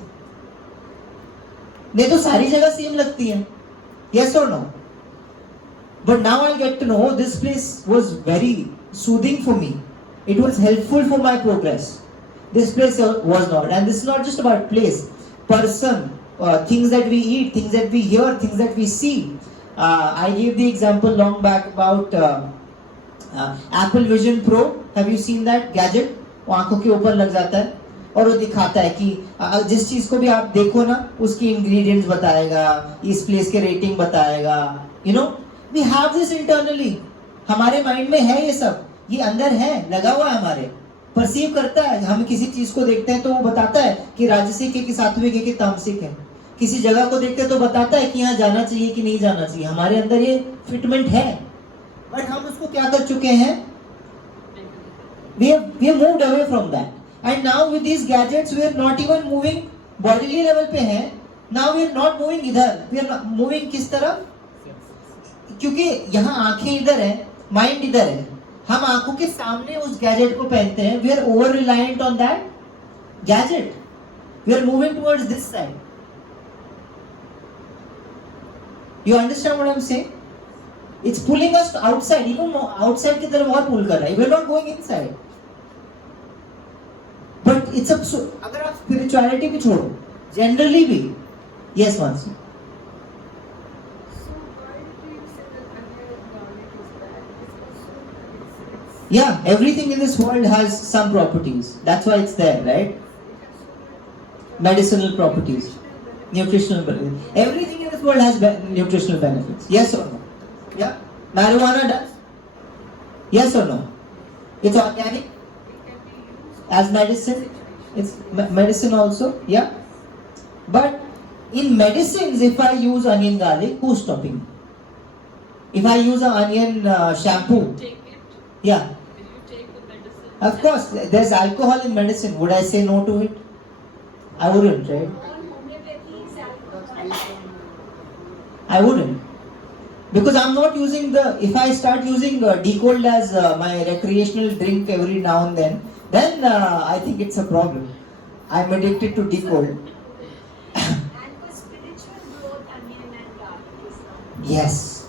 नहीं तो सारी जगह सेम लगती है. Yes or no? But now I get to know this place was very soothing for me. It was helpful for my progress. This place was not. And this is not just about place, person, things that we eat, things that we hear, things that we see. I gave the example long back about Apple Vision Pro. Have you seen that gadget? वो आंखों के ऊपर लग जाता है और वो दिखाता है कि जिस चीज को भी आप देखो ना, उसकी इंग्रेडिएंट्स बताएगा, इस प्लेस के रेटिंग बताएगा. You know, we have this internally. हमारे माइंड में है ये सब, ये अंदर है, लगा हुआ है हमारे, परसीव करता है. हम किसी चीज को देखते हैं तो वो बताता है कि राजसिक है कि सात्विक है कि तामसिक है. किसी जगह को देखते हैं तो बताता है कि यहाँ जाना चाहिए कि नहीं जाना चाहिए. हमारे अंदर ये फिटमेंट है, बट हम उसको क्या कर चुके हैं? We have moved away from that. And now with these gadgets we are not even moving bodily level पे हैं. Now we are not moving इधर, we are moving किस तरफ? क्योंकि यहाँ आंखें इधर है, माइंड इधर है, हम आंखों के सामने उस गैजेट को पहनते हैं. We are over reliant on that gadget. We are moving towards this side. You understand what I'm saying? It's pulling us outside, even outside की तरफ और pull कर रहा है. We are not going inside. But it's a, अगर आप spirituality भी छोड़ो, generally भी, yes Mansi. So why do you say that onion and garlic Yeah, everything in this world has some properties. That's why it's there, right? Medicinal properties, nutritional benefits. Everything in this world has nutritional benefits. Yes or no? Yeah. Marijuana does. Yes or no? It's organic as medicine. It's medicine also. Yeah. But in medicines, if I use onion garlic, who's stopping me? If I use an onion shampoo, Take it. yeah. Will you take the medicine? Of course, there's alcohol in medicine. Would I say no to it? I wouldn't, right? All homeopathy is alcohol. I wouldn't. Because I'm not using if I start using Decold as my recreational drink every now and then I think it's a problem. I'm addicted to Decold. And for spiritual growth, onion and garlic is not. Yes.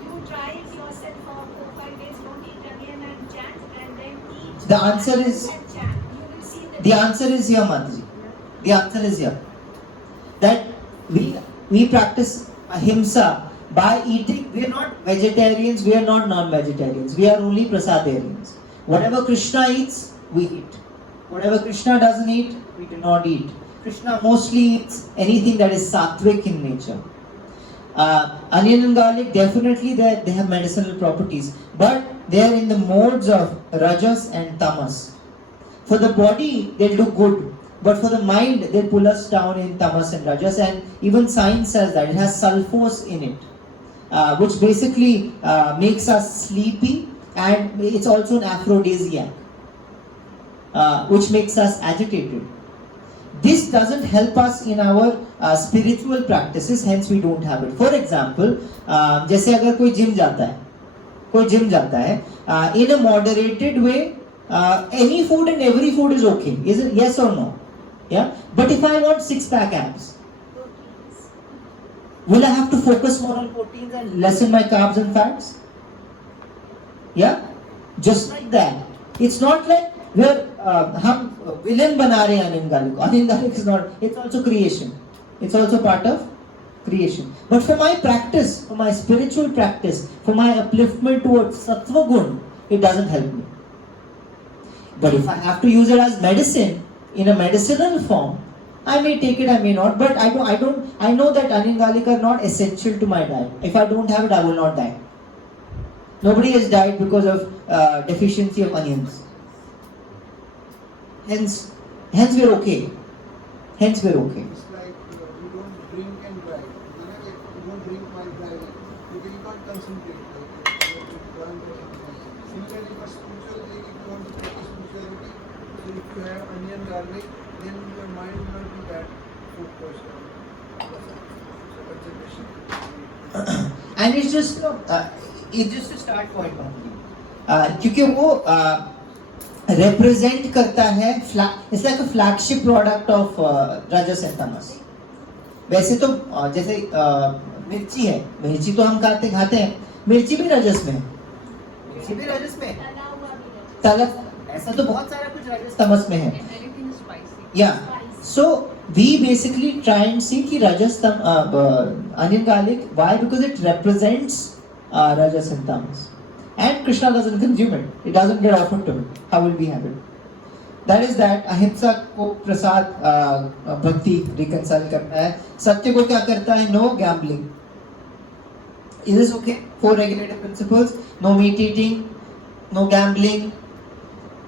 You try it yourself for 4-5 days, don't eat onion and chant, and then eat The answer is- onion and chant. You will see The answer is here, Mataji. The answer is here. That we practice ahimsa by eating. We are not vegetarians, we are not non-vegetarians. We are only prasadarians. Whatever Krishna eats, we eat. Whatever Krishna doesn't eat, we do not eat. Krishna mostly eats anything that is sattvic in nature. Onion and garlic, definitely they have medicinal properties, but they are in the modes of rajas and tamas. For the body, they do good, but for the mind, they pull us down in tamas and rajas. And even science says that it has sulfose in it, which basically makes us sleepy, and it's also an aphrodisiac, which makes us agitated. This doesn't help us in our spiritual practices, hence we don't have it. For example, जैसे अगर कोई gym जाता है, in a moderated way, any food and every food is okay. Is it yes or no? Yeah. But if I want 6-pack abs, proteins. will I have to focus more on proteins and lessen my carbs and fats? Yeah. Just like that. It's not like we're हम villain बना रहे हैं onion garlic. Onion garlic is not. It's also creation. It's also part of creation. But for my practice, for my spiritual practice, for my upliftment towards sattva gun, it doesn't help me. But if I have to use it as medicine in a medicinal form, I may take it, I may not. But I know that onion garlic are not essential to my diet. If I don't have it, I will not die. Nobody has died because of deficiency of onions. Hence we're okay. It's like you don't drink and drive. You don't drink while driving. You cannot concentrate. Similarly, for spirituality, if you want to practice spirituality, so if you have onion garlic, then your mind will not be that focused on concentration. And it's just a start point only. क्योंकि वो represent करता है it's like a flagship product of rajas and tamas. वैसे तो जैसे मिर्ची है, मिर्ची तो हम खाते हैं, मिर्ची भी रजस में है, मिर्ची भी रजस में है, तला हुआ भी है। तलब ऐसा तो बहुत सारा कुछ रजस तमस में है. And anything is spicy. Yeah. So we basically try and see कि rajas onion garlic, why? Because it represents rajas and tamas. And Krishna doesn't consume it. It doesn't get offered to him. How will we have it? That is that ahimsa को प्रसाद भक्ति reconcile करता है. सत्य को क्या करता है? No gambling. Is this okay? 4 regulative principles. No meat eating. No gambling.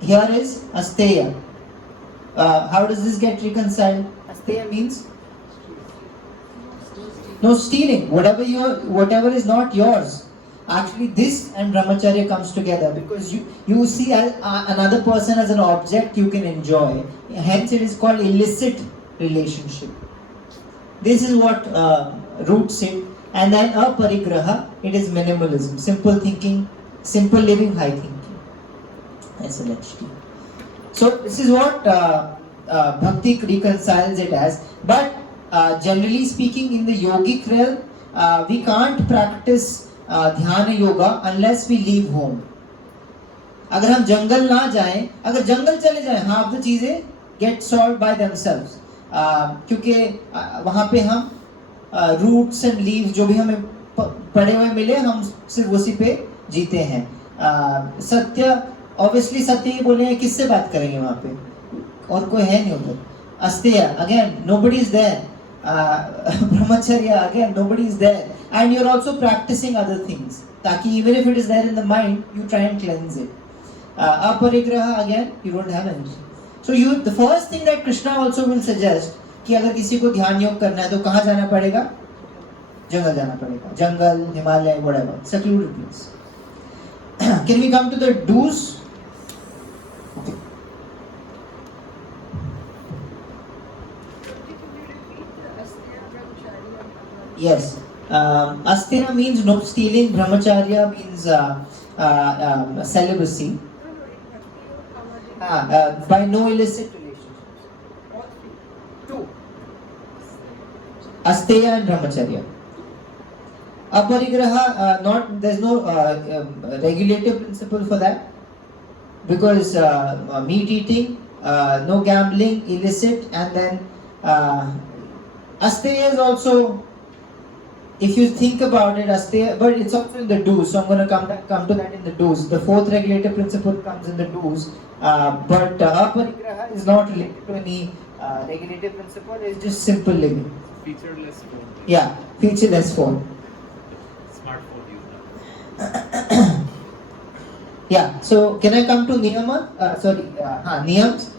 Here is asteya. How does this get reconciled? Asteya means no stealing. Whatever is not yours. Actually, this and brahmacharya comes together because you see another person as an object you can enjoy. Hence, it is called illicit relationship. This is what roots it. And then aparigraha, it is minimalism, simple thinking, simple living, high thinking. SLHT. So this is what bhakti reconciles it as. But generally speaking, in the yogic realm, we can't practice ध्यान yoga unless we leave home. अगर हम जंगल ना जाएं, अगर जंगल चले जाएं, half the चीजें get solved by themselves. क्योंकि वहाँ पे हम roots and leaves जो भी हमें पड़े हुए मिले, हम सिर्फ उसी पे जीते हैं. सत्य, ऑब्वियसली सत्य ही बोले हैं, किससे बात करेंगे वहाँ पे, और कोई है नहीं उधर. अस्तेय, again nobody is there. Brahmacharya, again nobody is there, and you're also practicing other things, ताकि even if it is there in the mind, you try and cleanse it. Aparigraha, again you don't have anything. So you, the first thing that Krishna also will suggest कि अगर किसी को ध्यान योग करना है तो कहाँ जाना पड़ेगा? जंगल जाना पड़ेगा, जंगल, Himalaya, whatever, secluded place. Can we come to the do's? Okay. Yes. Asteya means no stealing, brahmacharya means celibacy. By no illicit relationships. Two. Asteya and brahmacharya. Aparigraha, not, there's no regulative principle for that, because meat eating, no gambling, illicit, and then asteya is also, if you think about it, asteya, but it's also in the do's, so I'm going to come to that in the do's. The fourth regulative principle comes in the do's, but aparigraha is not related to any regulative principle, it's just simple living. Featureless phone. Yeah, featureless phone. Smartphone user. Yeah, so can I come to niyama? Niyams.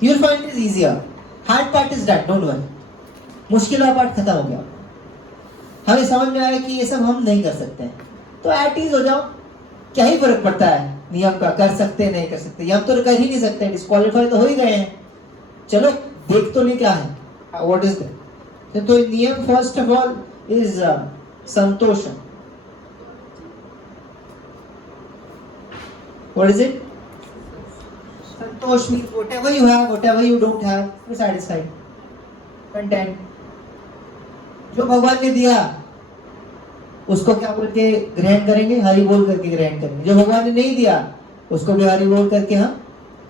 You'll find this easier. Hard part is done, don't worry. मुश्किल वाला part खत्म हो गया. हमें समझ में आया कि ये सब हम नहीं कर सकते हैं, तो एट ईज हो जाओ. क्या ही फर्क पड़ता है नियम का, कर सकते हैं नहीं कर सकते, हम तो कर ही नहीं सकते, डिस्क्वालीफाई तो हो ही गए हैं. चलो देख तो नहीं क्या है, व्हाट इज दैट. तो नियम first of all is Santosh. What is it? Santosh means whatever you have, whatever you don't have, you're satisfied, content. जो भगवान ने दिया उसको क्या बोल के ग्रहण करेंगे? हरि बोल करके ग्रहण करेंगे. जो भगवान ने नहीं दिया उसको भी हरि बोल करके हम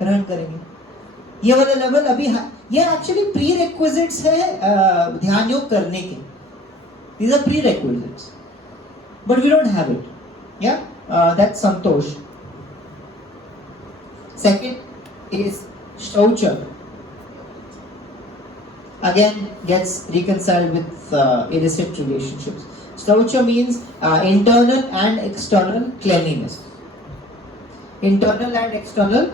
ग्रहण करेंगे. ये वाला लेवल अभी ये एक्चुअली प्री रिक्विजिट्स है ध्यान योग करने के. These are prerequisites, but we don't have it. Yeah, that's Santosh. Second is Shaucha. Again gets reconciled with illicit relationships. Shaucha means internal and external cleanliness. Internal and external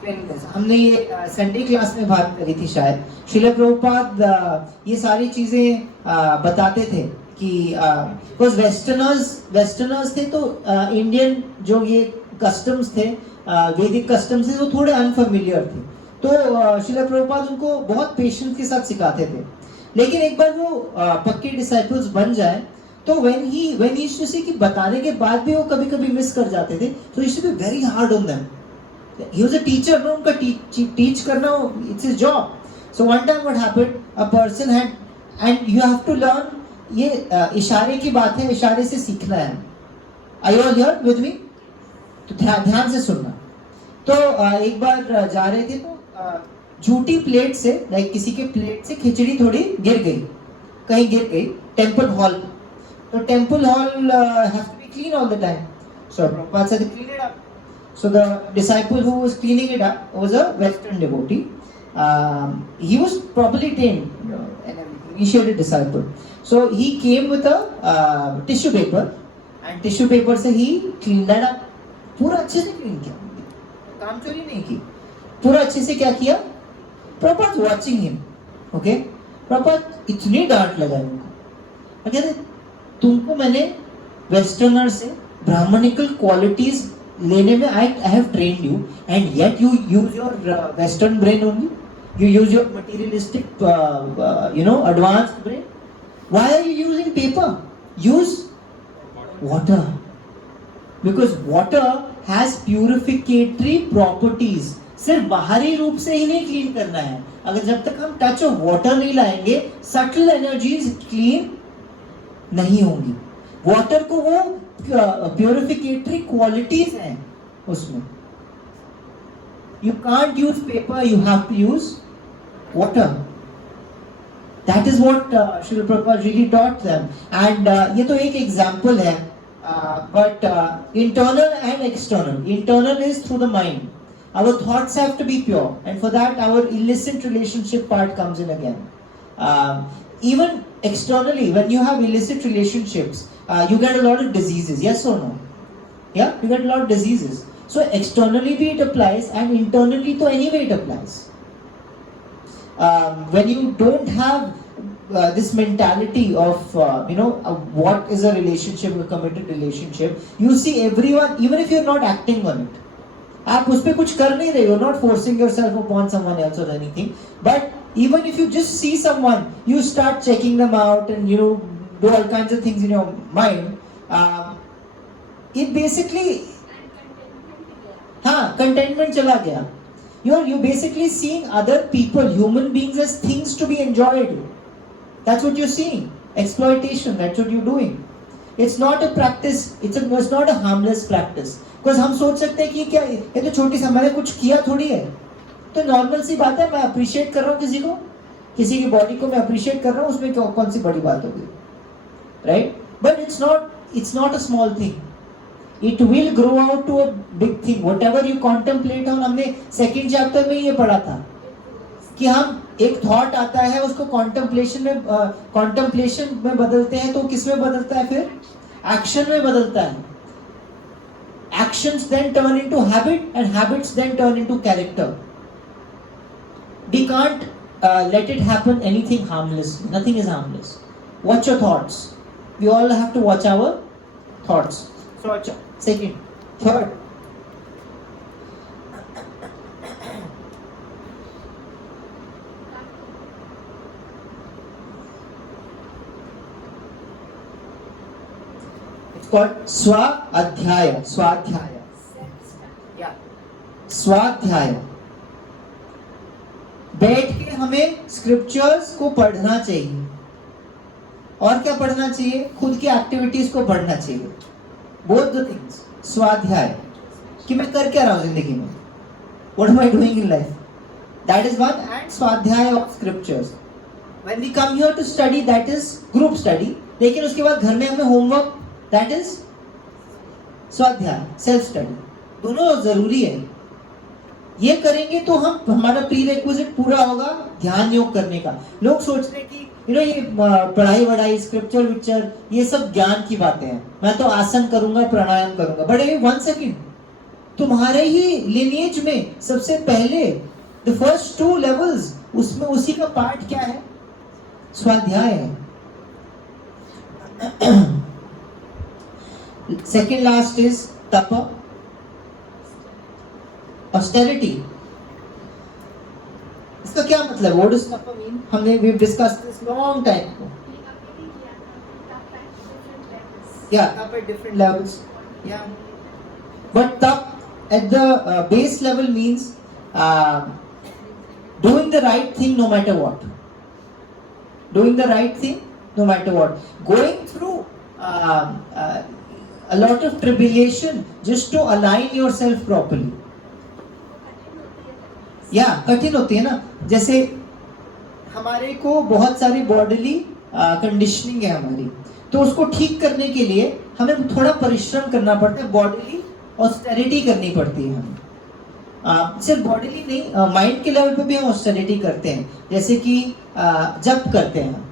cleanliness. हमने ये Sunday class में बात करी थी शायद. श्रील प्रभुपाद ये सारी चीजें बताते थे कि because वेस्टर्नर्स थे, तो इंडियन जो ये कस्टम्स थे, वैदिक कस्टम्स थे, वो थोड़े अनफेमिलियर थे. तो श्रील प्रभुपाद उनको बहुत पेशेंस के साथ सिखाते थे. लेकिन एक बार वो पक्के डिसाइपल्स बन जाए तो when he used to see कि बताने के बाद भी वो कभी-कभी मिस कर जाते थे, so he used to be very hard on them. He was a teacher, no, उनका teach करना it's his job. So one time what happened, a person had, and you have to learn, ये इशारे की बात है, इशारे से सीखना है. Are you all here with me? तो ध्यान से सुनना. तो एक बार जा रहे थे तो झूठी प्लेट से, लाइक किसी के प्लेट से खिचड़ी थोड़ी गिर गई, कहीं गिर गई टेम्पल हॉल. तो temple hall have to be clean all the time. So Prabhupada said clean it up. So the disciple who was cleaning it up was a Western devotee. He was properly trained, an initiated disciple. So he came with a tissue paper, and tissue paper से he cleaned that up. पूरा अच्छे से clean किया, काम चोरी नहीं की, पूरा अच्छे से क्या किया. Prabhupada watching him, okay? Prabhupada इतनी डांट लगाई उनको. कहते तुमको मैंने वेस्टर्नर से ब्राह्मणिकल क्वालिटीज लेने में I have trained you, and yet you use your Western brain only. You use your materialistic, advanced brain. Why are you using paper? Use water. Because water has purificatory properties. सिर्फ बाहरी रूप से ही नहीं clean करना है. अगर जब तक हम टच ऑफ वाटर नहीं लाएंगे, सटल एनर्जीज क्लीन नहीं होंगी. वाटर को वो प्यूरिफिकेटरी क्वालिटीज हैं उसमें. You can't use paper, you have to use water. That is what Srila Prabhupada really taught them. And ये तो एक एग्जांपल है. but internal and external. Internal is through the mind. Our thoughts have to be pure, and for that our illicit relationship part comes in again. Even externally, when you have illicit relationships, you get a lot of diseases. Yes or no? Yeah, you get a lot of diseases. So externally it applies, and internally to anyway it applies. When you don't have this mentality of what is a relationship, a committed relationship, you see everyone, even if you're not acting on it, आप उस पे कुछ कर नहीं रहे, you're not forcing yourself upon someone else or anything, but even if you just see someone, you start checking them out and do all kinds of things in your mind. It basically contentment चला गया. You're basically seeing other people, human beings, as things to be enjoyed. That's what you're seeing. Exploitation, that's what you're doing. It's not a practice, it's not a harmless practice. Because हम सोच सकते हैं कि क्या ये तो छोटी सी, हमारे कुछ किया थोड़ी है, तो नॉर्मल सी बात है, मैं अप्रिशिएट कर रहा हूँ किसी को, किसी की बॉडी को मैं अप्रिशिएट कर रहा हूँ, उसमें कौन सी बड़ी बात होगी, right? But it's not a small thing. It will grow out to a big thing. Whatever you contemplate on, हमने सेकंड चैप्टर में ये पढ़ा था कि हम एक थॉट आता है, उसको contemplation में बदलते हैं, तो किस में बदलता है? फिर एक्शन में बदलता है. Actions then turn into habit, and habits then turn into character. We can't let it happen anything harmless. Nothing is harmless. Watch your thoughts. We all have to watch our thoughts. So, second, third. It's called Swadhyaya. Swadhyaya. Yeah. Swadhyaya. बैठ के हमें scriptures को पढ़ना चाहिए. और क्या पढ़ना चाहिए? खुद की एक्टिविटीज को पढ़ना चाहिए. Both the things. स्वाध्याय कि मैं कर क्या रहा हूं जिंदगी में, what am I doing in life, that is one. And swadhyaya of scriptures. When we come here to study, that is group study. लेकिन उसके बाद घर में हमें homework, that is swadhyaya, self study. दोनों जरूरी है. ये करेंगे तो हमारा प्रीरेक्विजिट पूरा होगा ध्यान योग करने का. लोग सोच रहे कि ये पढ़ाई वढ़ाई, स्क्रिप्चर विक्चर, ये सब ज्ञान की बातें हैं. मैं तो आसन करूंगा, प्राणायाम करूंगा. बट वन सेकेंड, तुम्हारे ही लिनिएज में सबसे पहले द फर्स्ट 2 लेवल्स, उसमें उसी का पार्ट क्या है? स्वाध्याय है. Second last is tap, austerity. इसका क्या मतलब? What does tap mean? हमने we discussed this long time ago. Yeah, tap at different levels. Yeah, but tap at the base level means doing the right thing no matter what. Doing the right thing no matter what. Going through a lot of tribulation just to align yourself properly. या कठिन होती है ना. जैसे हमारे को बहुत सारी बॉडीली कंडीशनिंग है हमारी, तो उसको ठीक करने के लिए हमें थोड़ा परिश्रम करना पड़ता है. बॉडीली ऑस्टेरिटी करनी पड़ती है हमें. सिर्फ बॉडीली नहीं, माइंड के लेवल पे भी हम ऑस्टेरिटी करते हैं. जैसे कि जप करते हैं.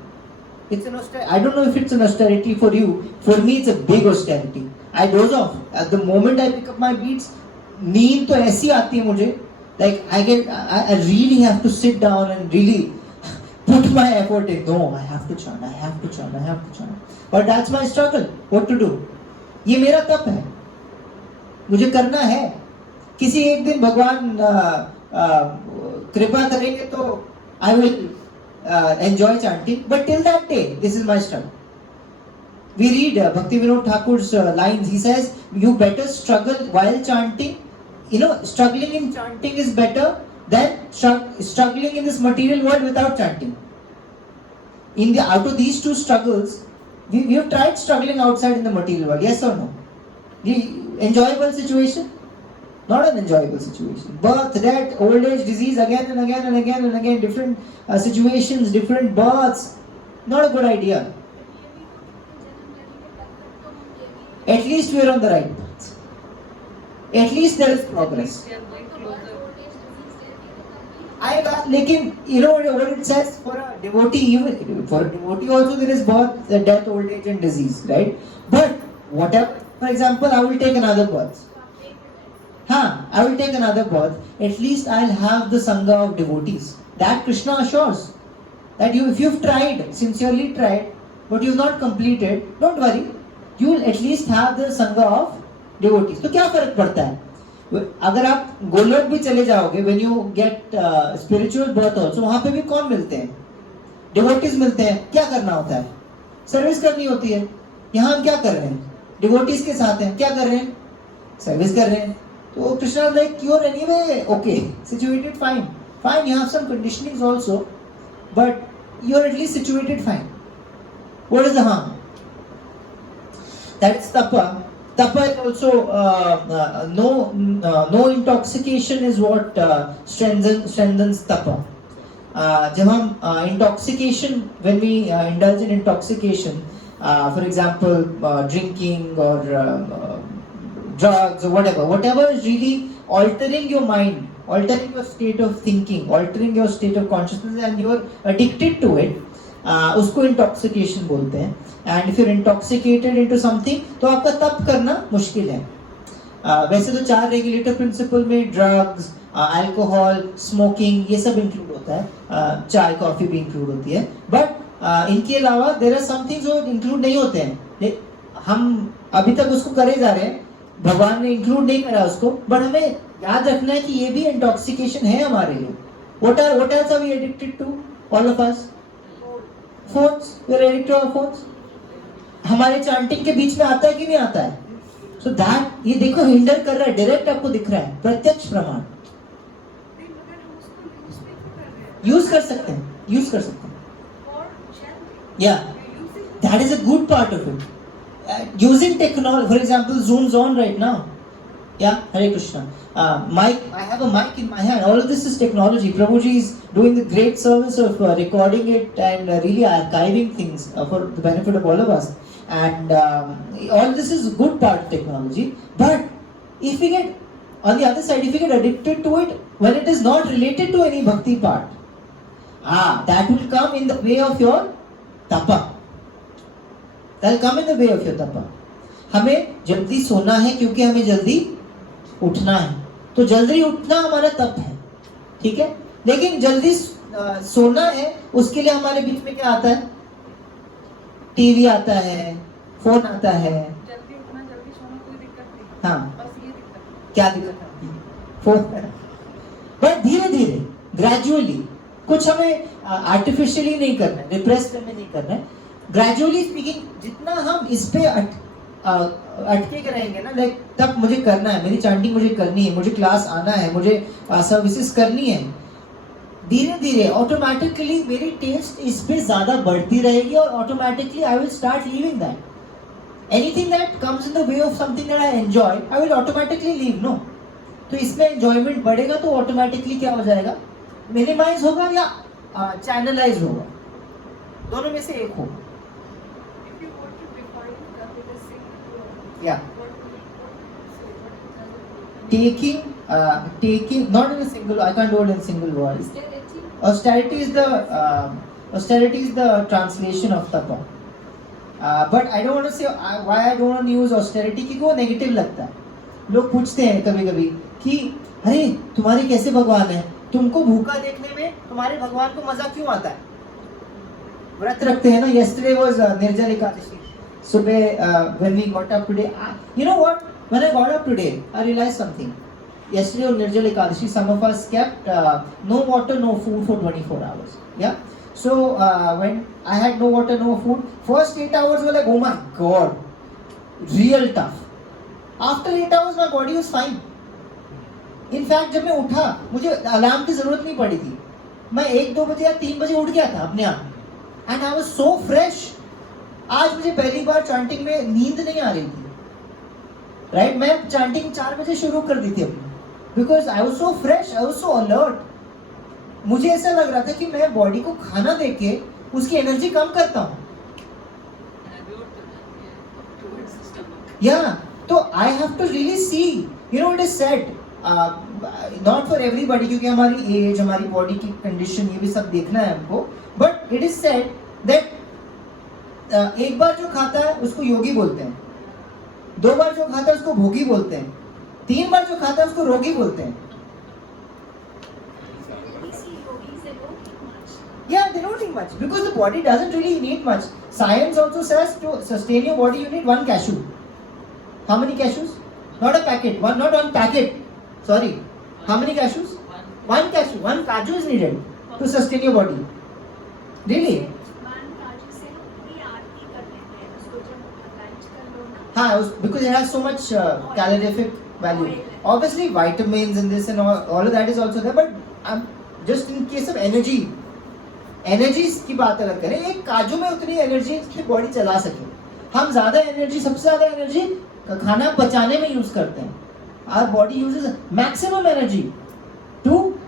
It's an austerity. I don't know if it's an austerity for you. For me, it's a big austerity. I doze off. At the moment I pick up my beats, नींद तो ऐसी आती है मुझे. Like I really have to sit down and really put my effort in. No, I have to chant. But that's my struggle. What to do? ये मेरा तप है. मुझे करना है. किसी एक दिन भगवान कृपा करेंगे तो I will enjoy chanting. But till that day, this is my struggle. We read Bhakti Vinod Thakur's lines. He says, you better struggle while chanting. Struggling in chanting is better than struggling in this material world without chanting. Out of these two struggles, we have tried struggling outside in the material world. Yes or no? Enjoyable situation? Not an enjoyable situation. Birth, death, old age, disease, again and again and again and again, different situations, different births. Not a good idea. At least we are on the right path. At least there is progress. We are going closer. लेकिन you know what it says for a devotee, even for a devotee also there is birth, death, old age and disease, right? But whatever, for example, I will take another birth. I will take another birth. At least I'll have the sangha of devotees. That Krishna assures. That if you've tried, sincerely tried, but you've not completed, don't worry. You will at least have the sangha of devotees. तो क्या फर्क पड़ता है? अगर आप गोलोक भी चले जाओगे, when you get spiritual birth also, वहाँ पे भी कौन मिलते हैं? Devotees मिलते हैं. क्या करना होता है? सर्विस करनी होती है. यहाँ हम क्या कर रहे हैं? Devotees के साथ हैं. क्या कर रहे हैं? सर्विस कर रहे हैं. तो Krishna is like, you're anyway okay, situated fine. Fine, you have some conditionings also, but you're at least situated fine. What is the harm? That's tapa. Tapa is also no intoxication is what strengthens tapa. जब हम intoxication, when we indulge in intoxication, for example drinking or drugs or whatever is really altering your mind, altering your state of thinking, altering your state of consciousness, and you are addicted to it, उसको intoxication बोलते हैं. And if you're intoxicated into something, तो आपका तप करना मुश्किल है. वैसे तो 4 रेगुलेटर प्रिंसिपल में ड्रग्स, अल्कोहल, स्मोकिंग ये सब इंक्लूड होता है, चाय कॉफी भी इंक्लूड होती है, बट इनके अलावा देयर आर सम थिंग्स जो इंक्लूड नहीं होते हैं. हम अभी तक उसको करे जा रहे हैं, भगवान ने इंक्लूड नहीं करा उसको, बट हमें याद रखना है कि ये भी इंटॉक्सिकेशन है हमारे लिए. What else are we addicted to? All of us? Phones. We are addicted to our phones. हमारे चांटिंग के बीच में आता है कि नहीं आता है? So that ये देखो हिंडर कर रहा है, डायरेक्ट आपको दिख रहा है, प्रत्यक्ष प्रमाण. यूज कर सकते हैं, यूज कर सकते हैं. Yeah, that is a good part of it. Using technology, for example, Zoom's on right now. Yeah, Hare Krishna. Mic, I have a mic in my hand. All of this is technology. Prabhuji is doing the great service of recording it and really archiving things for the benefit of all of us. And all this is a good part of technology. But if we get, on the other side, if we get addicted to it when it is not related to any bhakti part, that will come in the way of your tapa. That will come in the way of your tapa. हमें जल्दी सोना है क्योंकि हमें जल्दी उठना है, तो जल्दी उठना हमारा तप है, ठीक है. लेकिन जल्दी सोना है, उसके लिए हमारे बीच में क्या आता है? टीवी आता है, फोन आता है. जल्दी उठना, जल्दी सोना कोई दिक्कत नहीं. हाँ, बस ये दिक्कत. क्या दिक्कत आती है? फोन. बट धीरे धीरे, ग्रेजुअली, कुछ हमें आर्टिफिशियली नहीं करना है, रिप्रेस करने नहीं करना है. ग्रेजुअली स्पीकिंग, जितना हम इस पे अटके के रहेंगे ना, लाइक तब मुझे करना है, मेरी चांटिंग मुझे करनी है, मुझे क्लास आना है, मुझे सर्विसेज करनी है, धीरे धीरे ऑटोमेटिकली मेरी टेस्ट इस पे ज्यादा बढ़ती रहेगी और automatically I will start leaving that. Anything that comes in the way of something that I enjoy, I will automatically leave. No, तो इसमें एंजॉयमेंट बढ़ेगा तो ऑटोमेटिकली क्या हो जाएगा? मिनिमाइज होगा या चैनलाइज होगा, दोनों में से एक होगा. If you want to define that with a single word, Yeah. what would you say? Taking not in a single, I can't do it in single words. Austerity. Austerity is the translation of tapa. But I don't want to say why I don't want to use austerity, क्योंकि वो negative लगता है. लोग पूछते हैं कभी कभी कि अरे तुम्हारे कैसे भगवान है, तुमको भूखा देखने में तुम्हारे भगवान को मजा क्यों आता है? व्रत रखते हैं ना. Yesterday was निर्जल एकादशी. सुबह when we got up today, you know what? When I got up today, I realized something. Yesterday on Nirjal Ekadashi, some of us kept no water, no food for 24 hours. Yeah. So when I had no water, no food, first 8 hours were like, oh my God, real tough. After 8 hours, my body was fine. In fact, जब मैं उठा, मुझे alarm की जरूरत नहीं पड़ी थी. मैं 1-2 बजे या 3 बजे उठ गया था अपने आप. And I was so fresh. आज मुझे पहली बार चांटिंग में नींद नहीं आ रही थी. राइट, मैं चांटिंग 4 बजे शुरू कर दी थी अपनी, because I was so fresh, I was so alert. मुझे ऐसा लग रहा था कि मैं बॉडी को खाना देके उसकी एनर्जी कम करता हूँ. Towards the stomach. Yeah, तो I have to really see. You know, it is said, not for everybody, क्योंकि हमारी एज, हमारी बॉडी की कंडीशन, ये भी सब देखना है हमको. But it is said that एक बार जो खाता है उसको योगी बोलते हैं, 2 बार जो खाता है उसको भोगी बोलते हैं, 3 बार जो खाता है उसको रोगी बोलते हैं. We see yogis, they don't eat much. Yeah, they don't eat much because the body doesn't really need much. Science also says to sustain your body you need 1 cashew. How many cashews? Not a packet. Not one packet. Sorry. How many cashews? 1 cashew. 1 kaju is needed to sustain your body. Really? मान काजू से हम पूरी आरती कर लेते हैं, उसको जब लंच कर लो ना. हाँ, because it has so much calorific value. Obviously, vitamins and this and all of that is also there. But just in case of energy की बात अगर करें, एक काजू में उतनी एनर्जी की बॉडी चला सके. हम ज्यादा एनर्जी, सबसे ज्यादा एनर्जी खाना पचाने में यूज करते हैं. Our body uses maximum energy to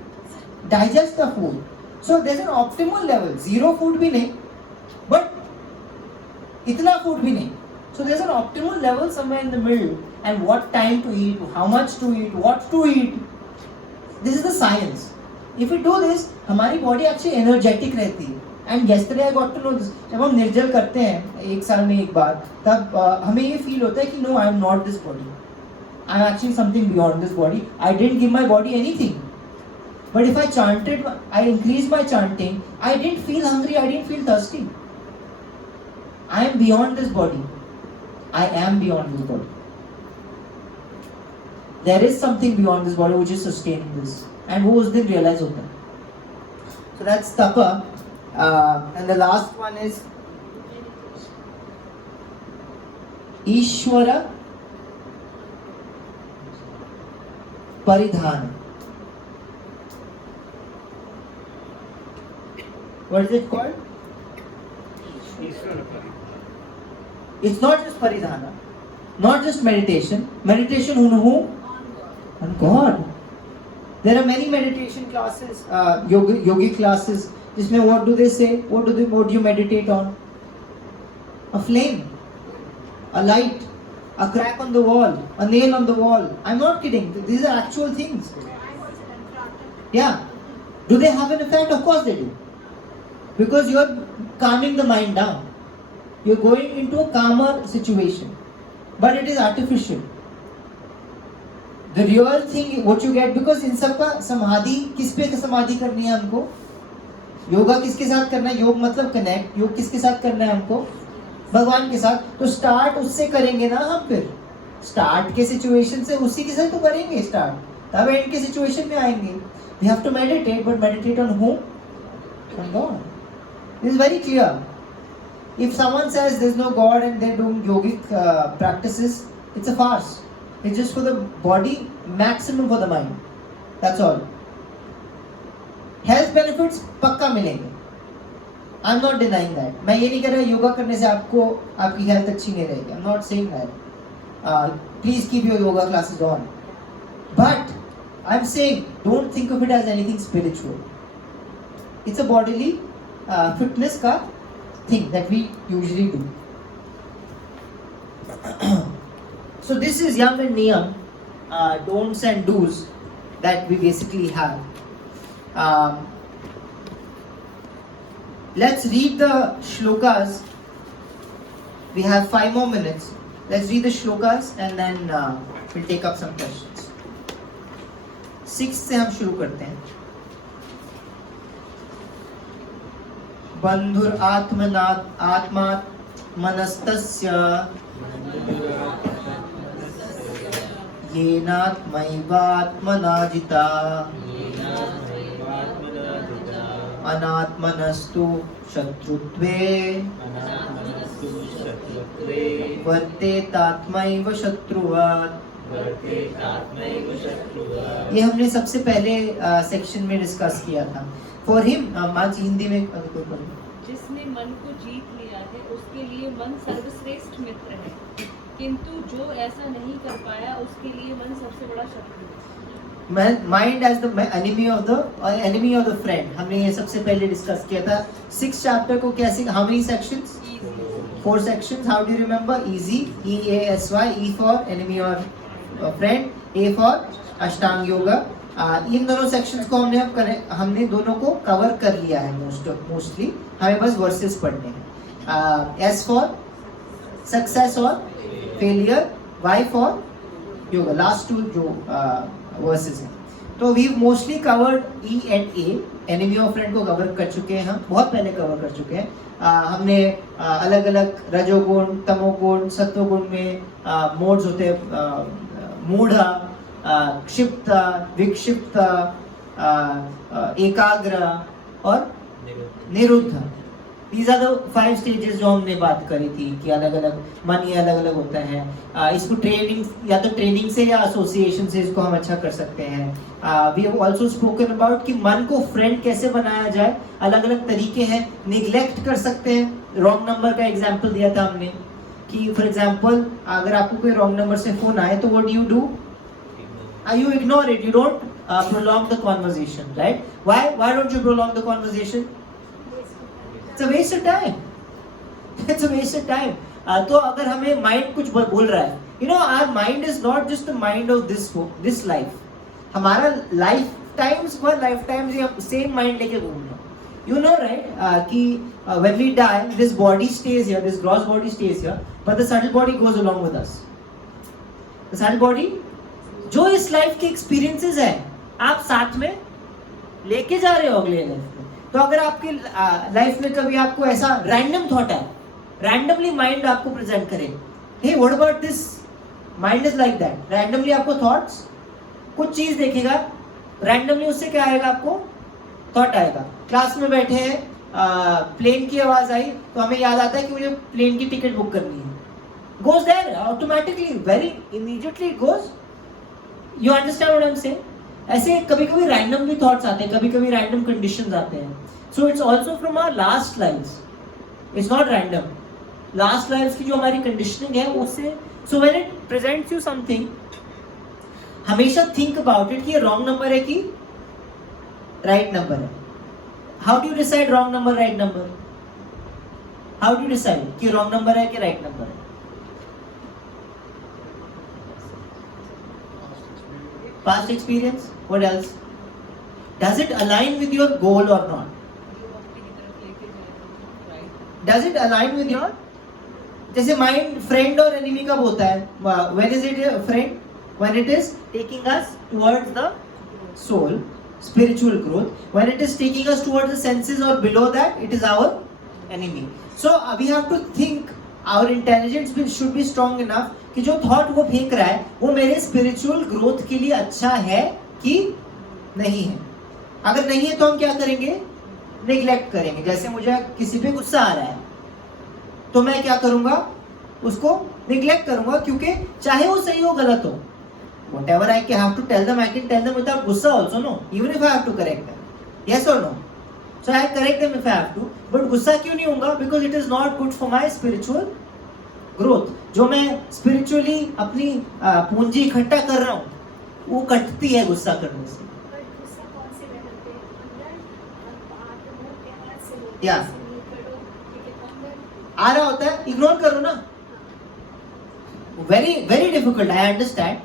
digest the food. So there's an optimal level. 0 food भी नहीं, but इतना food भी नहीं. So there's an optimal level somewhere in the middle. And what time to eat, how much to eat, what to eat. This is the science. If we do this, हमारी body actually energetic रहती है. And yesterday I got to know this. जब हम निर्जल करते हैं 1 साल में एक बार, तब हमें ये फील होता है कि no, I am not this body. I am actually something beyond this body. I didn't give my body anything. But if I chanted, I increased my chanting, I didn't feel hungry, I didn't feel thirsty. I am beyond this body. I am beyond this body. There is something beyond this body which is sustaining this. And वो उस दिन realize होता है. So that's tapa. And the last one is Ishwara Paridhana. What is it called? Ishvara Paridhana. It's not just Paridhana, not just meditation. Meditation on whom? On God. There are many meditation classes, yogi classes. जिसमें what do they say? What do you meditate on? A flame, a light, a crack on the wall, a nail on the wall. I'm not kidding. These are actual things. I was an instructor. Yeah. Do they have an effect? Of course they do. Because you're calming the mind down. You're going into a calmer situation. But it is artificial. The real thing, what you get, because इन सब का समाधि, किस पे समाधि करनी है हमको? योगा किसके साथ करना है? योग मतलब कनेक्ट. योग किसके साथ करना है हमको? भगवान के साथ. तो स्टार्ट उससे करेंगे ना हम. फिर स्टार्ट के सिचुएशन से उसी के साथ तो करेंगे स्टार्ट, तब एंड के सिचुएशन में आएंगे. We have to meditate, but meditate on whom? On God. This is very clear. If someone says there is no God and they're doing yogic practices, it's a farce. It's just for the body, maximum for the mind. That's all. Health benefits पक्का मिलेंगे. I'm not denying that. मैं ये नहीं कह रहा योगा करने से आपको आपकी हेल्थ अच्छी नहीं रहेगी. I'm not saying that. Please keep your yoga classes on. But I'm saying don't think of it as anything spiritual. It's a bodily fitness का thing that we usually do. So this is Yam and Niyam, don'ts and do's that we basically have. Let's read the shlokas. We have 5 more minutes. Let's read the shlokas and then we'll take up some questions. 6 से हम शुरू करते हैं. बंधुर आत्मात्मनस्तस्य येनात्मैवात्मना जिता अनात्मनस्तु शत्रुत्वे वर्तेतात्मैव शत्रुवत्. ये हमने सबसे पहले सेक्शन में डिस्कस किया था. फॉर हिम, आज हिंदी में जिसने मन को जीत लिया है उसके लिए मन सर्वश्रेष्ठ मित्र है, किंतु जो ऐसा नहीं कर पाया उसके लिए मन सबसे बड़ा शत्रु है. Mind as the enemy of the friend. हमने ये सबसे पहले डिस्कस किया था. 6th चैप्टर को कैसे, how many sections? 4 sections. How do you remember? Easy, EASY, E for enemy or friend, A for अष्टांग योगा. इन दोनों सेक्शंस को हमने दोनों को कवर कर लिया है मोस्टली. हमें बस वर्सेस पढ़ने हैं. S for सक्सेस और failure, Y for yoga. Last two जो वर्सेस हैं. तो we mostly covered E and A, enemy और फ्रेंड को कवर कर चुके हैं. हम बहुत पहले कवर कर चुके हैं. हमने अलग अलग रजोगुण, तमोगुण, सत्वगुण में मोड्स होते हैं. मूढ़, क्षिप्त, विक्षिप्त, एकाग्र और निरुद्ध. These are the 5 stages जो हमने बात करी थी कि अलग अलग मन ये अलग अलग होता है. इसको ट्रेनिंग या तो ट्रेनिंग से या एसोसिएशन से इसको हम अच्छा कर सकते हैं. We have also spoken about कि मन को फ्रेंड कैसे बनाया जाए. अलग अलग तरीके हैं. निग्लेक्ट कर सकते हैं. रॉन्ग नंबर का एग्जांपल दिया था हमने कि फॉर एग्जांपल अगर आपको कोई रॉन्ग नंबर से फोन आए तो what do you do? You ignore it. You don't prolong the conversation, right? Why don't you prolong the conversation? It's a waste of time. It's a waste of time. तो अगर हमें mind कुछ बोल रहा है, you know, our mind is not just the mind of this life. हमारा lifetimes same mind लेके घूमना. You know, right? कि when we die, this body stays here, this gross body stays here, but the subtle body goes along with us. The subtle body जो इस life के experiences है आप साथ में लेके जा रहे हो अगले लाइफ में. तो अगर आपकी लाइफ में कभी आपको ऐसा रैंडम थॉट है, रैंडमली माइंड आपको प्रेजेंट करे, hey what about this, mind is like that. Randomly आपको थॉट्स, कुछ चीज देखेगा, रैंडमली उससे क्या आएगा, आपको थॉट आएगा. क्लास में बैठे हैं, प्लेन की आवाज आई तो हमें याद आता है कि मुझे प्लेन की टिकट बुक करनी है. Goes there automatically, very immediately goes. You understand what I'm saying? ऐसे कभी कभी रैंडम भी थॉट्स आते हैं, कभी कभी रैंडम कंडीशंस आते हैं. So it's also from our last lives. It's not random. Last lives की जो हमारी कंडीशनिंग है उससे. So when it presents you something, हमेशा थिंक अबाउट इट कि ये रॉन्ग नंबर है कि राइट नंबर है. How do you decide wrong number, right number? How do you decide कि रॉन्ग नंबर है कि राइट नंबर है? Past experience. What else? Does it align with your goal or not? Does it align with your? जैसे mind friend और enemy कब होता है? When is it a friend? When it is taking us towards the soul, spiritual growth. When it is taking us towards the senses or below that, it is our enemy. So we have to think. Our intelligence should be strong enough कि जो thought वो फेंक रहा है वो मेरे spiritual growth के लिए अच्छा है कि नहीं है. अगर नहीं है तो हम क्या करेंगे? निग्लेक्ट करेंगे. जैसे मुझे किसी पे गुस्सा आ रहा है तो मैं क्या करूंगा? उसको निग्लेक्ट करूंगा, क्योंकि चाहे वो सही हो गलत हो, whatever I have to tell them, I can tell them without gussa also, no, even if I have to correct them, yes or no? So I correct them if I have to, but गुस्सा क्यों नहीं होगा? Because it is not good for my spiritual growth. जो मैं spiritually अपनी पूंजी इकट्ठा कर रहा हूँ वो कटती है गुस्सा करने से. या आ रहा होता है, इग्नोर करो ना. Very very difficult, I understand.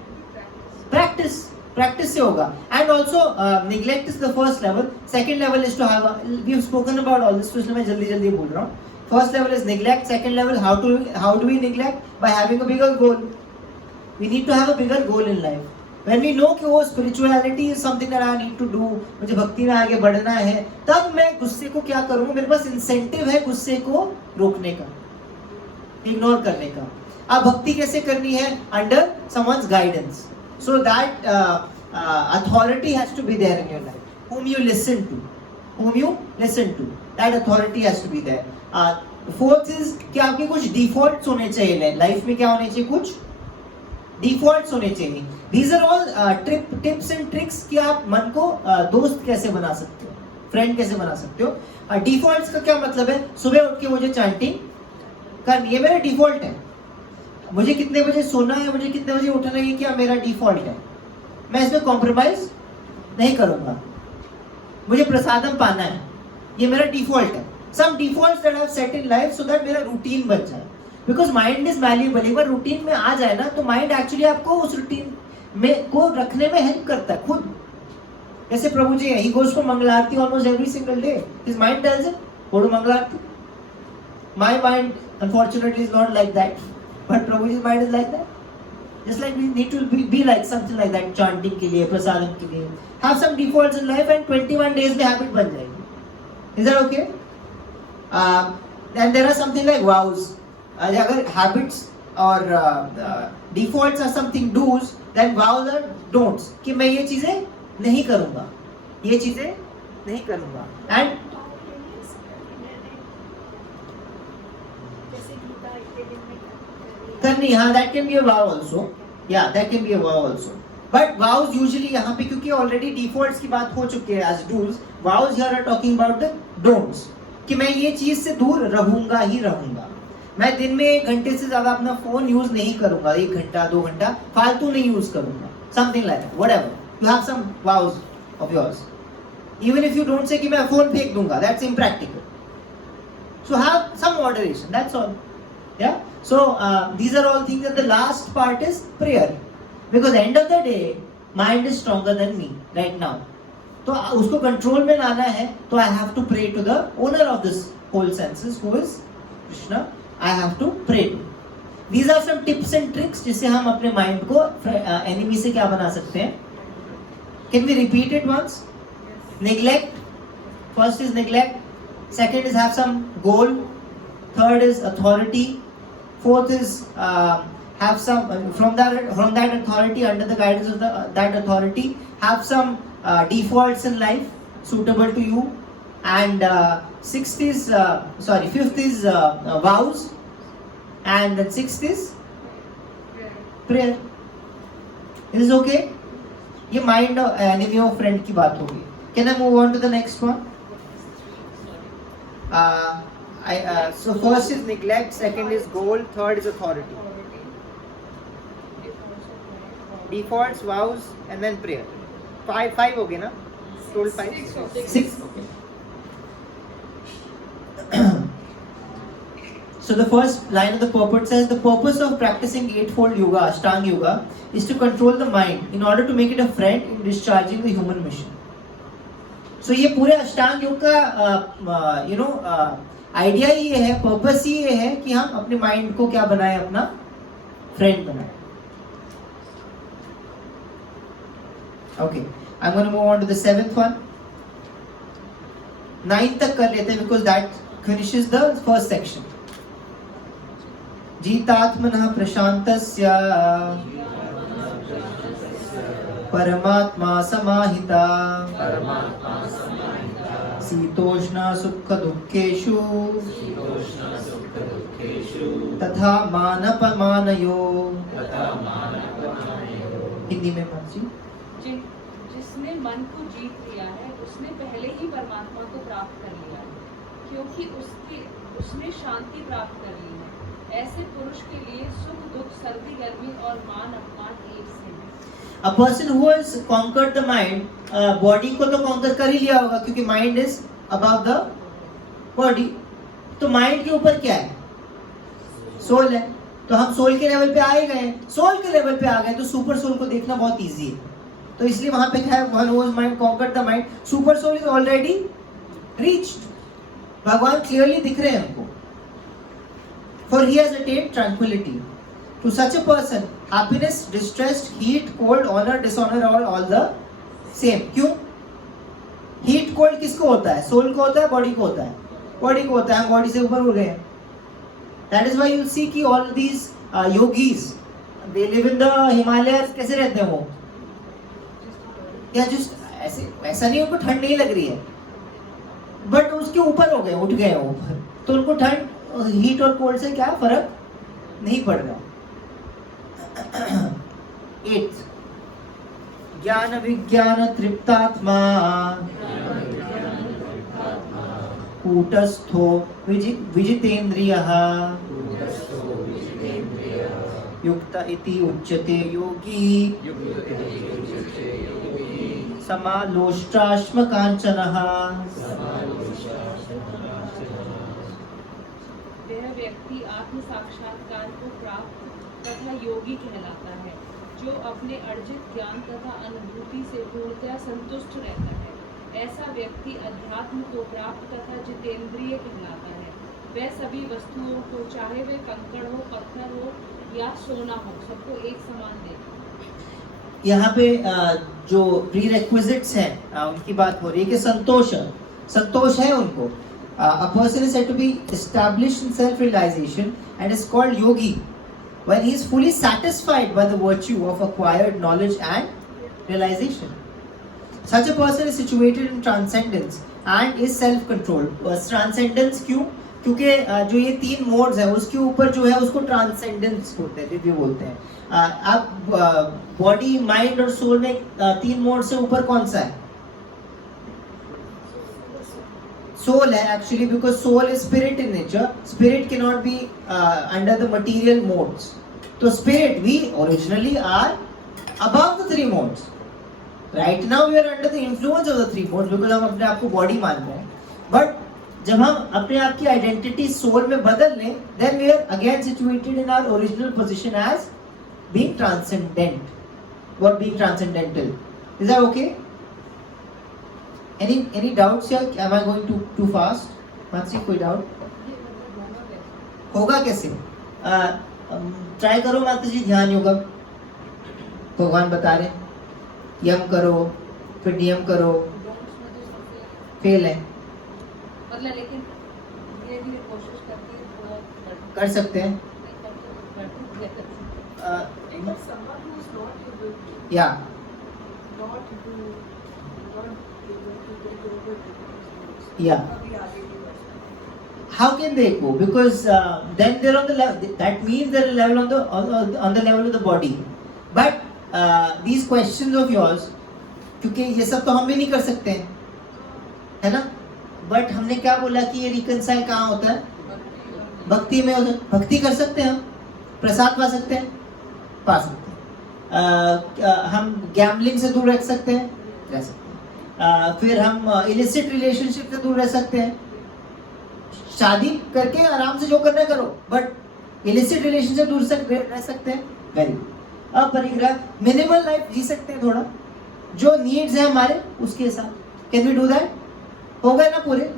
Practice से होगा. And also neglect is the first level. Second level is to have, we have spoken about all this, तो इसलिए मैं जल्दी बोल रहा हूँ. First level is neglect. Second level, how do we neglect? By having a bigger goal. We need to have a bigger goal in life. When we know कि वो spirituality is something that I need to do, मुझे भक्ति में आगे बढ़ना है, तब मैं गुस्से को क्या करूँगा? मेरे पास इंसेंटिव है गुस्से को रोकने का, इग्नोर करने का. अब भक्ति कैसे करनी है? Under someone's guidance. So that authority has to be there in your life. Whom you listen to, that authority has to be there. Fourth is कि आपके कुछ defaults होने चाहिए लाइफ में. क्या होने चाहिए? कुछ डिफॉल्ट्स होने चाहिए. These are all tips and tricks कि आप मन को दोस्त कैसे बना सकते हो, फ्रेंड कैसे बना सकते हो. डिफॉल्ट्स का क्या मतलब है? सुबह उठ के मुझे चैंटिंग करनी है, मेरा डिफॉल्ट है. मुझे कितने बजे सोना है, मुझे कितने बजे उठना है, क्या मेरा डिफॉल्ट है. मैं इसमें कॉम्प्रोमाइज नहीं करूंगा. मुझे प्रसादम पाना है, ये मेरा डिफॉल्ट है. some defaults that I have set in life so that मेरा रूटीन बन जाए, because mind is malleable. एक बार रूटीन में आ जाए ना तो माइंड एक्चुअली आपको उस रूटीन में को रखने में हेल्प करता है खुद. जैसे प्रभु जी he goes for Mangal Aarti almost every single day. His mind tells him go to Mangal Aarti. My mind unfortunately is not like that, but Prabhu ji mind is like that. Just like we need to be like something like that, chanting के लिए, प्रसादम के लिए. Have some defaults in life and 21 days में habit बन जाएगी. Is that okay? And there are something like vows. अगर habits और defaults are something do's, then vows are don'ts. कि मैं ये चीजें नहीं करूँगा, ये चीजें नहीं करूँगा. And जैसे गीता इतने दिन में करनी, हाँ, that can be a vow also. Yeah, that can be a vow also. But vows usually यहाँ पे क्योंकि already defaults की बात हो चुकी है as do's, vows here are talking about the don'ts. कि मैं ये चीज से दूर रहूंगा ही रहूंगा. मैं दिन में 1 घंटे से ज्यादा अपना फोन यूज नहीं करूंगा, 1 घंटा 2 घंटा फालतू नहीं यूज करूंगा. Something like that, whatever. You have some vows of yours. Even if you don't say कि मैं फोन फेंक दूंगा, that's impractical. So have some moderation, that's all. Yeah. So these are all things, and the last part is prayer, because end of the day mind is stronger than me right now. तो उसको control में लाना है तो I have to pray to the owner of this whole senses, who is Krishna. I have to pray to. These are some tips and tricks जिससे हम अपने mind को एनिमी से क्या बना सकते हैं. Can we repeat it once? Neglect. First is neglect. Second is have some goal. Third is authority. Fourth is have some from that authority, under the guidance of that authority, have some defaults in life suitable to you. And fifth is vows, and then sixth is prayer. Is this okay? ये mind enemy of friend की बात होगी. Can I move on to the next one? So first is neglect, second is goal, third is authority. Defaults, vows, and then prayer. Five हो गए ना? Total 5. 6. Okay. So the first line of the purport says, the purpose of practicing eightfold yoga, Ashtanga yoga, is to control the mind in order to make it a friend in discharging the human mission. So ये पूरे अष्टांग योग का idea ये है, purpose ही ये है कि हम अपने माइंड को क्या बनाए, अपना फ्रेंड बनाए. Okay, I'm going to move on to the 7th one. 9th तक कर लेते हैं because that finishes the first section. जीतात्मनः प्रशान्तस्य परमात्मा समाहिता शीतोष्ण सुख दुःखेषु तथा मानपमानयो. हिंदी में जी. जिसने मन को जीत लिया है उसने पहले ही परमात्मा को प्राप्त कर लिया है, क्योंकि उसने शांति प्राप्त कर ली है. ऐसे पुरुष के लिए सुख दुख, सर्दी गर्मी और मान अपमान एक से हैं. A person who has conquered the mind, body को तो conquer कर ही लिया होगा क्योंकि mind is above the body. तो mind के ऊपर क्या है? सोल है. तो हम सोल के लेवल पे आ ही गए. सोल के लेवल पे आ गए तो सुपर सोल को देखना बहुत इजी है. तो इसलिए वहां पे क्या है, one whose mind conquered the mind, super soul is already reached. भगवान क्लियरली दिख रहे हैं हमको. For he has attained tranquility. To such a person, happiness, distress, heat, cold, honor, dishonor, all the same. क्यों? Heat, cold किसको होता है? Soul को होता है, बॉडी को होता है? बॉडी को होता है. हम बॉडी से ऊपर उड़ गए हैं. That is why you see कि all these yogis, they live in the Himalayas. कैसे रहते हैं वो? या just ऐसा नहीं, उनको ठंड नहीं लग रही है, बट उसके ऊपर हो गए, उठ गए वो, तो उनको ठंड, हीट और कोल्ड से क्या फर्क नहीं पड़ रहा. 8th, ज्ञान विज्ञान तृप्तात्मा कूटस्थो विजितेन्द्रियः युक्त इति उच्यते योगी समालोष्टाश्म कांचनः. व्यक्ति आत्म साक्षात्कार को प्राप्त तथा योगी कहलाता है, जो अपने अर्जित ज्ञान तथा अनुभूति से पूर्णतया संतुष्ट रहता है। ऐसा व्यक्ति अध्यात्म को प्राप्त तथा जितेंद्रिय कहलाता है। वह सभी वस्तुओं को, चाहे वे कंकड़ हो, पत्थर हो या सोना हो, सबको एक समान देखता है। यहाँ पे जो प्रीरेक्विजिट्स हैं उनकी बात हो रही है कि संतोष है उनको. A person is said to be established in self-realization and is called yogi when he is fully satisfied by the virtue of acquired knowledge and realization. Such a person is situated in transcendence and is self-controlled. Transcendence क्यों? क्योंकि जो ये 3 modes है उसके ऊपर जो है उसको ट्रांसेंडेंस बोलते हैं, दिव्य बोलते हैं. अब बॉडी, माइंड और सोल में 3 मोड से ऊपर कौन सा है? सोल है actually, because soul is spirit in nature. Spirit can not be under the material modes. तो spirit, we originally are above the 3 modes. Right now we are under the influence of the 3 modes because हम अपने आप को body मान रहे हैं. But जब हम अपने आप की आइडेंटिटी सोल में बदल लें, then we are again situated in our original position as being transcendent or being transcendental. Is that okay? Any doubts here? Am I going too fast? Mansi, कोई डाउट? होगा कैसे? ट्राई करो माता जी, ध्यान योगा. भगवान बता रहे यम करो, फिर नियम करो. फेल है मतलब, लेकिन धीरे धीरे कोशिश करके थोड़ा कर सकते हैं. If someone who is not able to, या not able to take over the या अभी आगे की बात. how can they go? Because then they're on the level, that means they're level on the level of the body. But these questions of yours, क्योंकि ये सब तो हम भी नहीं कर सकते हैं, है ना? बट हमने क्या बोला कि ये रिकंसाइल कहाँ होता है? भक्ति में होता है. भक्ति कर सकते हैं हम, प्रसाद पा सकते हैं, पा सकते हैं. हम गैम्बलिंग से दूर रह सकते हैं, रह सकते हैं. फिर हम इलिसिट रिलेशनशिप से दूर रह सकते हैं. शादी करके आराम से जो करना है करो, बट इलिसिट रिलेशन से दूर रह सकते हैं. Very good. अपरिग्रह, मिनिमल लाइफ जी सकते हैं थोड़ा, जो नीड्स है हमारे उसके साथ. Can we do that? हो गए ना पूरे?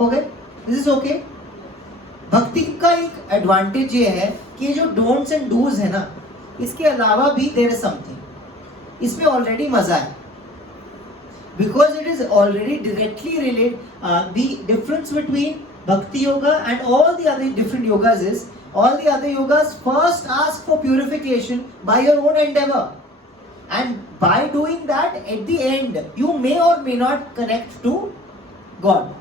हो गए? This is okay. भक्ति का एक एडवांटेज ये है कि जो डोंट्स एंड डूज है ना, इसके अलावा भी देयर इज समथिंग. इसमें ऑलरेडी मजा है, because it is already directly related. The difference between bhakti yoga and all the other different yogas is, all the other yogas first ask for purification by your own endeavor, and by doing that at the end you may or may not connect to God.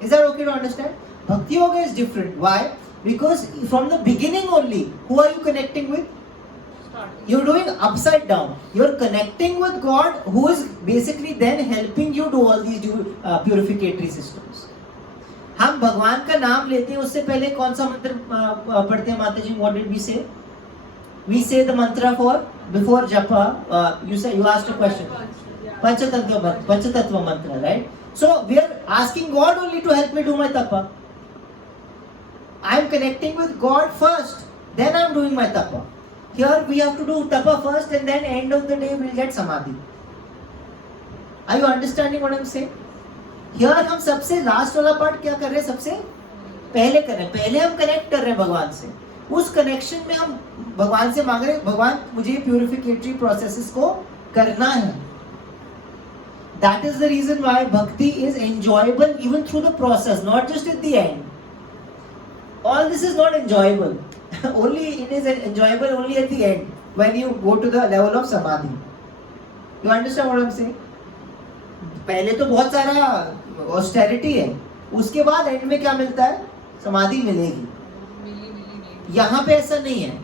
Is that okay to understand? Bhakti yoga is different. Why? Because from the beginning only, who are you connecting with? You're doing upside down. You're connecting with God, who is basically then helping you do all these purificatory systems. हम भगवान का नाम लेते हैं, उससे पहले कौन सा मंत्र पढ़ते हैं माता जी? What did we say? We say the mantra for before japa. You asked a question. Panchatattva mantra, right? So we are asking God only to help me do my tapa. I am connecting with God first, then I am doing my tapa. Here we have to do tapa first, and then end of the day we will get samadhi. Are you understanding what I am saying? Here हम सबसे last वाला part क्या कर रहे हैं? सबसे पहले कर रहे हैं. पहले हम कनेक्ट कर रहे हैं भगवान से. उस कनेक्शन में हम भगवान से मांग रहे हैं, भगवान मुझे प्यूरिफिकेटरी प्रोसेसेस को करना है. That is the reason why bhakti is enjoyable even through the process, not just at the end. All this is not enjoyable. Only it is enjoyable only at the end when you go to the level of samadhi. You understand what I am saying? पहले तो बहुत सारा austerity है, उसके बाद and में क्या मिलता है? समाधि मिलेगी. यहाँ पे ऐसा नहीं है.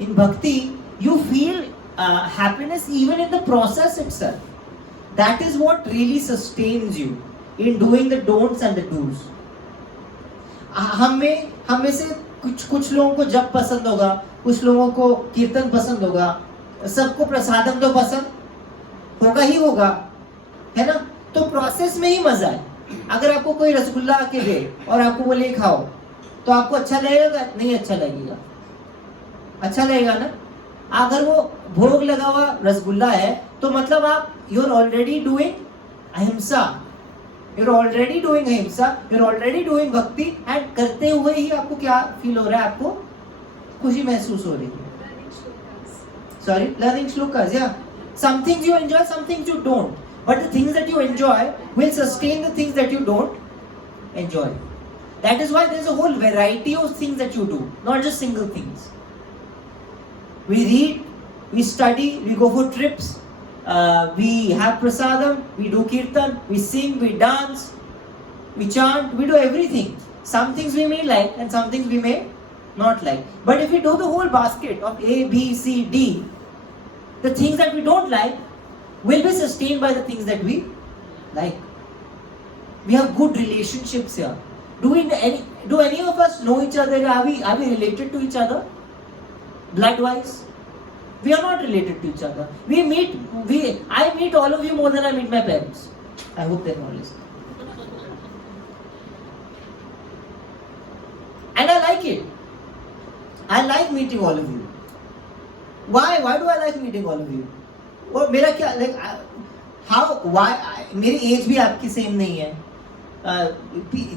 In bhakti you feel happiness even in the process itself. That is what really sustains you in doing the don'ts and the dos. हम में से कुछ लोगों को जप पसंद होगा, कुछ लोगों को कीर्तन पसंद होगा, सबको प्रसादम तो पसंद होगा ही होगा, है ना? तो प्रोसेस में ही मजा है. अगर आपको कोई रसगुल्ला आके दे और आपको बोले खाओ, तो आपको अच्छा लगेगा? नहीं अच्छा लगेगा, अच्छा लगेगा ना। अगर वो भोग लगा हुआ रसगुल्ला है तो मतलब आप यू आर ऑलरेडी डूइंग अहिंसा, यू आर ऑलरेडी डूइंग अहिंसा, यू आर ऑलरेडी डूइंग भक्ति, एंड करते हुए ही आपको क्या फील हो रहा है? आपको खुशी महसूस हो रही है। Learning shlokas. Sorry, learning shlokas, yeah. Some things you enjoy, some things you don't. But the things that you enjoy will sustain the things that you don't enjoy. That is why there is a whole variety of things that you do, not just single things. We read, we study, we go for trips, we have prasadam, we do kirtan, we sing, we dance, we chant, we do everything. Some things we may like and some things we may not like. But if we do the whole basket of A, B, C, D, the things that we don't like will be sustained by the things that we like. We have good relationships here. Do any of us know each other? Are we related to each other? Blood-wise? We are not related to each other. I meet all of you more than I meet my parents. I hope they're not listening. And I like it. I like meeting all of you. Why do I like meeting all of you? और मेरा क्या मेरी as भी आपकी same नहीं है,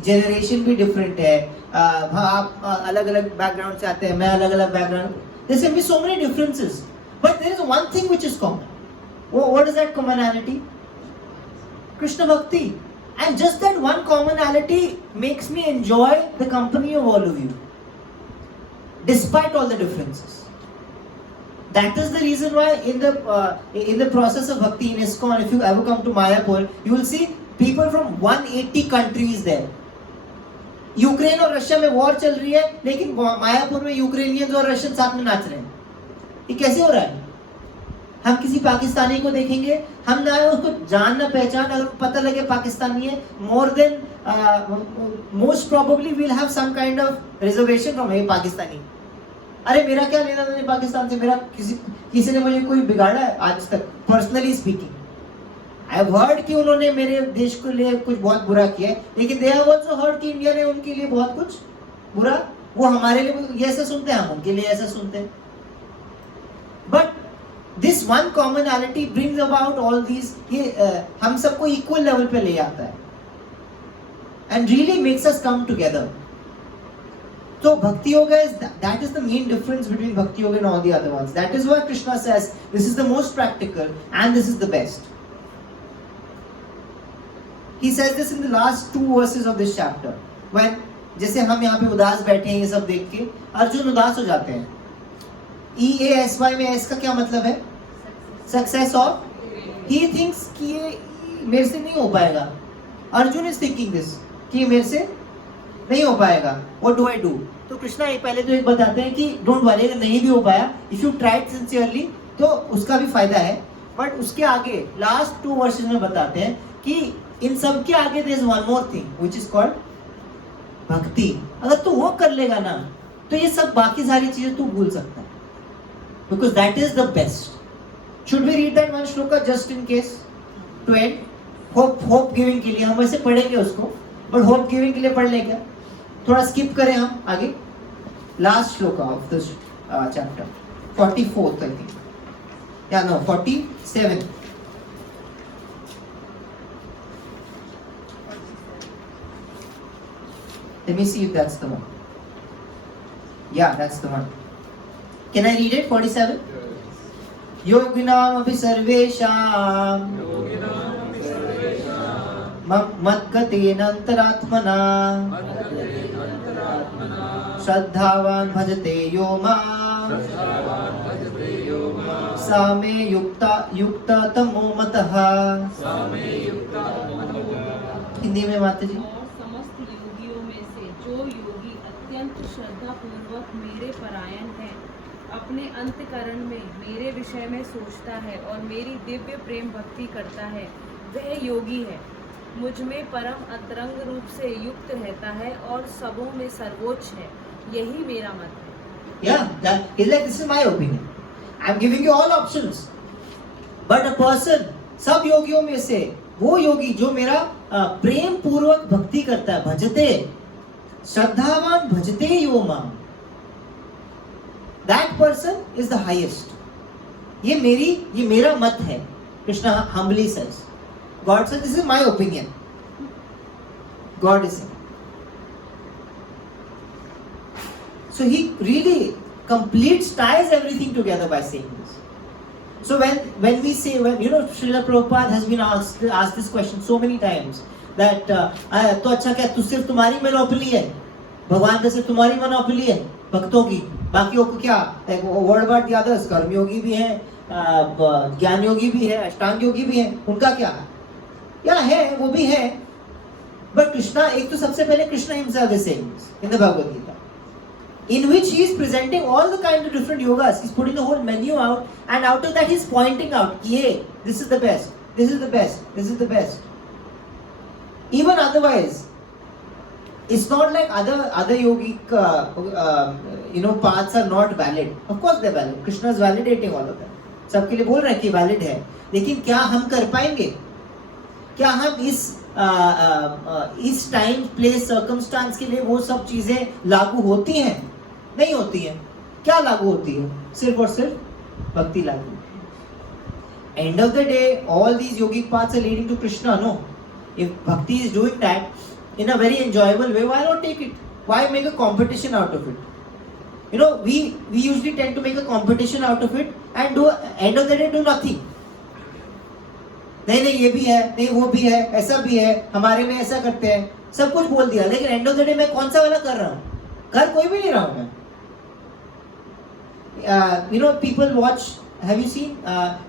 generation भी different है, आप अलग अलग बैकग्राउंड से आते हैं, मैं अलग अलग background, there can be so many differences, but there is one thing which is common. What is that commonality? Krishna Bhakti. And just that one commonality makes me enjoy the company of all of you, despite all the differences. That is the reason why in the process of bhakti in ISKCON, if you ever come to Mayapur, you will see people from 180 countries there. Ukraine और Russia में war चल रही है, लेकिन मायापुर में Ukrainians और Russian साथ में नाच रहे हैं। ये कैसे हो रहा है? हम किसी पाकिस्तानी को देखेंगे, हम ना उसको जान ना पहचान, अगर पता लगे पाकिस्तानी है, more than most probably we'll have some kind of reservation from a Pakistani. अरे मेरा क्या लेना देना पाकिस्तान से? मेरा किसी ने मुझे कोई बिगाड़ा है आज तक? Personally speaking, I have heard कि उन्होंने मेरे देश के लिए कुछ बहुत बुरा किया है, लेकिन दे हैव आल्सो हर्ड कि इंडिया ने उनके लिए बहुत कुछ बुरा, वो हमारे लिए ये ऐसा सुनते हैं, हम उनके लिए ऐसा सुनते हैं। But this one commonality brings about all these, हम सबको इक्वल लेवल पे ले आता है and really makes us come together. So Bhakti Yoga that is the main difference between Bhakti Yoga and all the other ones. That is why Krishna says this is the most practical and this is the best. He says this in the last 2 verses of this chapter. When जैसे हम यहाँ पे उदास बैठे हैं, ये सब देख के अर्जुन उदास हो जाते हैं। EASY में S का क्या मतलब है? Success of. He thinks कि ये मेरे से नहीं हो पाएगा। अर्जुन is thinking this कि ये मेरे से नहीं हो पाएगा। What do I do? तो कृष्णा पहले तो एक बताते हैं कि डोंट वरी, अगर नहीं भी हो पाया, इफ यू ट्राइड सिंसियरली तो उसका भी फायदा है। बट उसके आगे लास्ट 2 वर्सेस में बताते हैं कि इन सब के आगे there is one more thing which is called bhakti. अगर तू वो कर लेगा ना तो ये सब बाकी सारी चीजें तू भूल सकता है, because that is the best. Should we read that one shloka just in case to end? Hope giving के लिए हम वैसे पढ़ेंगे उसको, बट होप गिविंग के लिए पढ़ लेंगे, थोड़ा स्किप करें हम आगे। Last shloka of this chapter 44th I think, या no 47। Let me see if that's the one. Yeah, that's the one. Can I read it? 47. Yoginam api sarvesham मद्गतेन अंतरात्मना श्रद्धावान भजते यो मां सा मे युक्ता तमो मतः। हिंदी में माता जी। और समस्त योगियों में से जो योगी अत्यंत श्रद्धा पूर्वक मेरे परायण है, अपने अंतकरण में मेरे विषय में सोचता है और मेरी दिव्य प्रेम भक्ति करता है, वह योगी है। मुझ में परम अंतरंग रूप से युक्त रहता है और सबों में सर्वोच्च है, यही मेरा मत है। Yeah, this is my opinion. I'm giving you all options. But a person, सब योगियों में से वो योगी जो मेरा प्रेम पूर्वक भक्ति करता है, भजते, श्रद्धावान भजते यो माम, that person is the highest. ये मेरा मत है. Krishna humbly says. God says, this is my opinion. God is saying. So he really ties everything together by saying this. So when we say, Srila Prabhupada has been asked this question so many times, that तो अच्छा क्या तू सिर्फ तुम्हारी monopoly है, भगवान पे सिर्फ तुम्हारी मोनोपोली है भक्तों की, बाकियों को क्या? What about the others? कर्मयोगी भी है, ज्ञान योगी भी है, अष्टांग योगी भी है, उनका क्या है? या है, वो भी है. But Krishna, एक तो सबसे पहले Krishna himself is saying this in the Bhagavad Gita, in which he is presenting all the kind of different yogas. He's putting the whole menu out, and out of that he's pointing out, yeah, this is the best, this is the best, this is the best. Even otherwise, it's not like other yogic paths are not valid. Of course they're valid. Krishna is validating all of them. सबके लिए बोल रहे हैं कि valid है, लेकिन क्या हम कर पाएंगे? क्या हम इस टाइम प्लेस सर्कमस्टांस के लिए वो सब चीजें लागू होती हैं? नहीं होती हैं. क्या लागू होती है? सिर्फ और सिर्फ भक्ति लागू. End of the day, all these yogic paths are leading to Krishna. No, if bhakti is doing that in a very enjoyable way, why not take it? Why make a competition out of it? We usually tend to make a competition out of it and end of the day do nothing. नहीं ये भी है, नहीं वो भी है, ऐसा भी है, हमारे में ऐसा करते हैं, सब कुछ बोल दिया, लेकिन एंड ऑफ द डे मैं कौन सा वाला कर रहा हूँ? कर कोई भी नहीं रहा हूँ मैं. People watch, have you seen?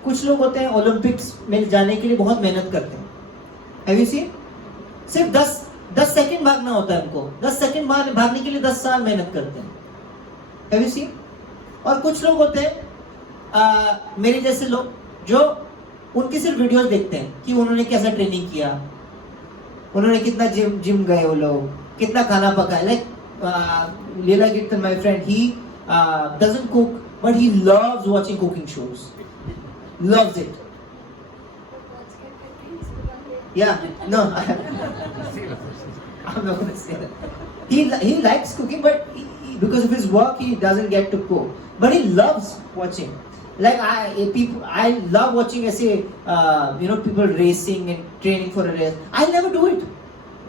कुछ लोग होते हैं ओलंपिक्स में जाने के लिए बहुत मेहनत करते हैं. Have you seen? सिर्फ 10 सेकंड भागना होता है उनको. 10 सेकंड भागने के लिए 10 साल मेहनत करते हैं. Have you seen? और कुछ लोग होते हैं मेरे जैसे लोग जो उनकी सिर्फ वीडियोस देखते हैं कि उन्होंने कैसा ट्रेनिंग किया, उन्होंने कितना जिम गए, वो लोग कितना खाना पकाया. लाइक लीला कीर्तन, my friend, he doesn't cook but he loves watching cooking shows, loves it. Yeah, no, I'm not gonna say that. He likes cooking, but because of his work he doesn't get to cook, but he loves watching. Like I love watching ऐसे people racing and training for a race. I never do it,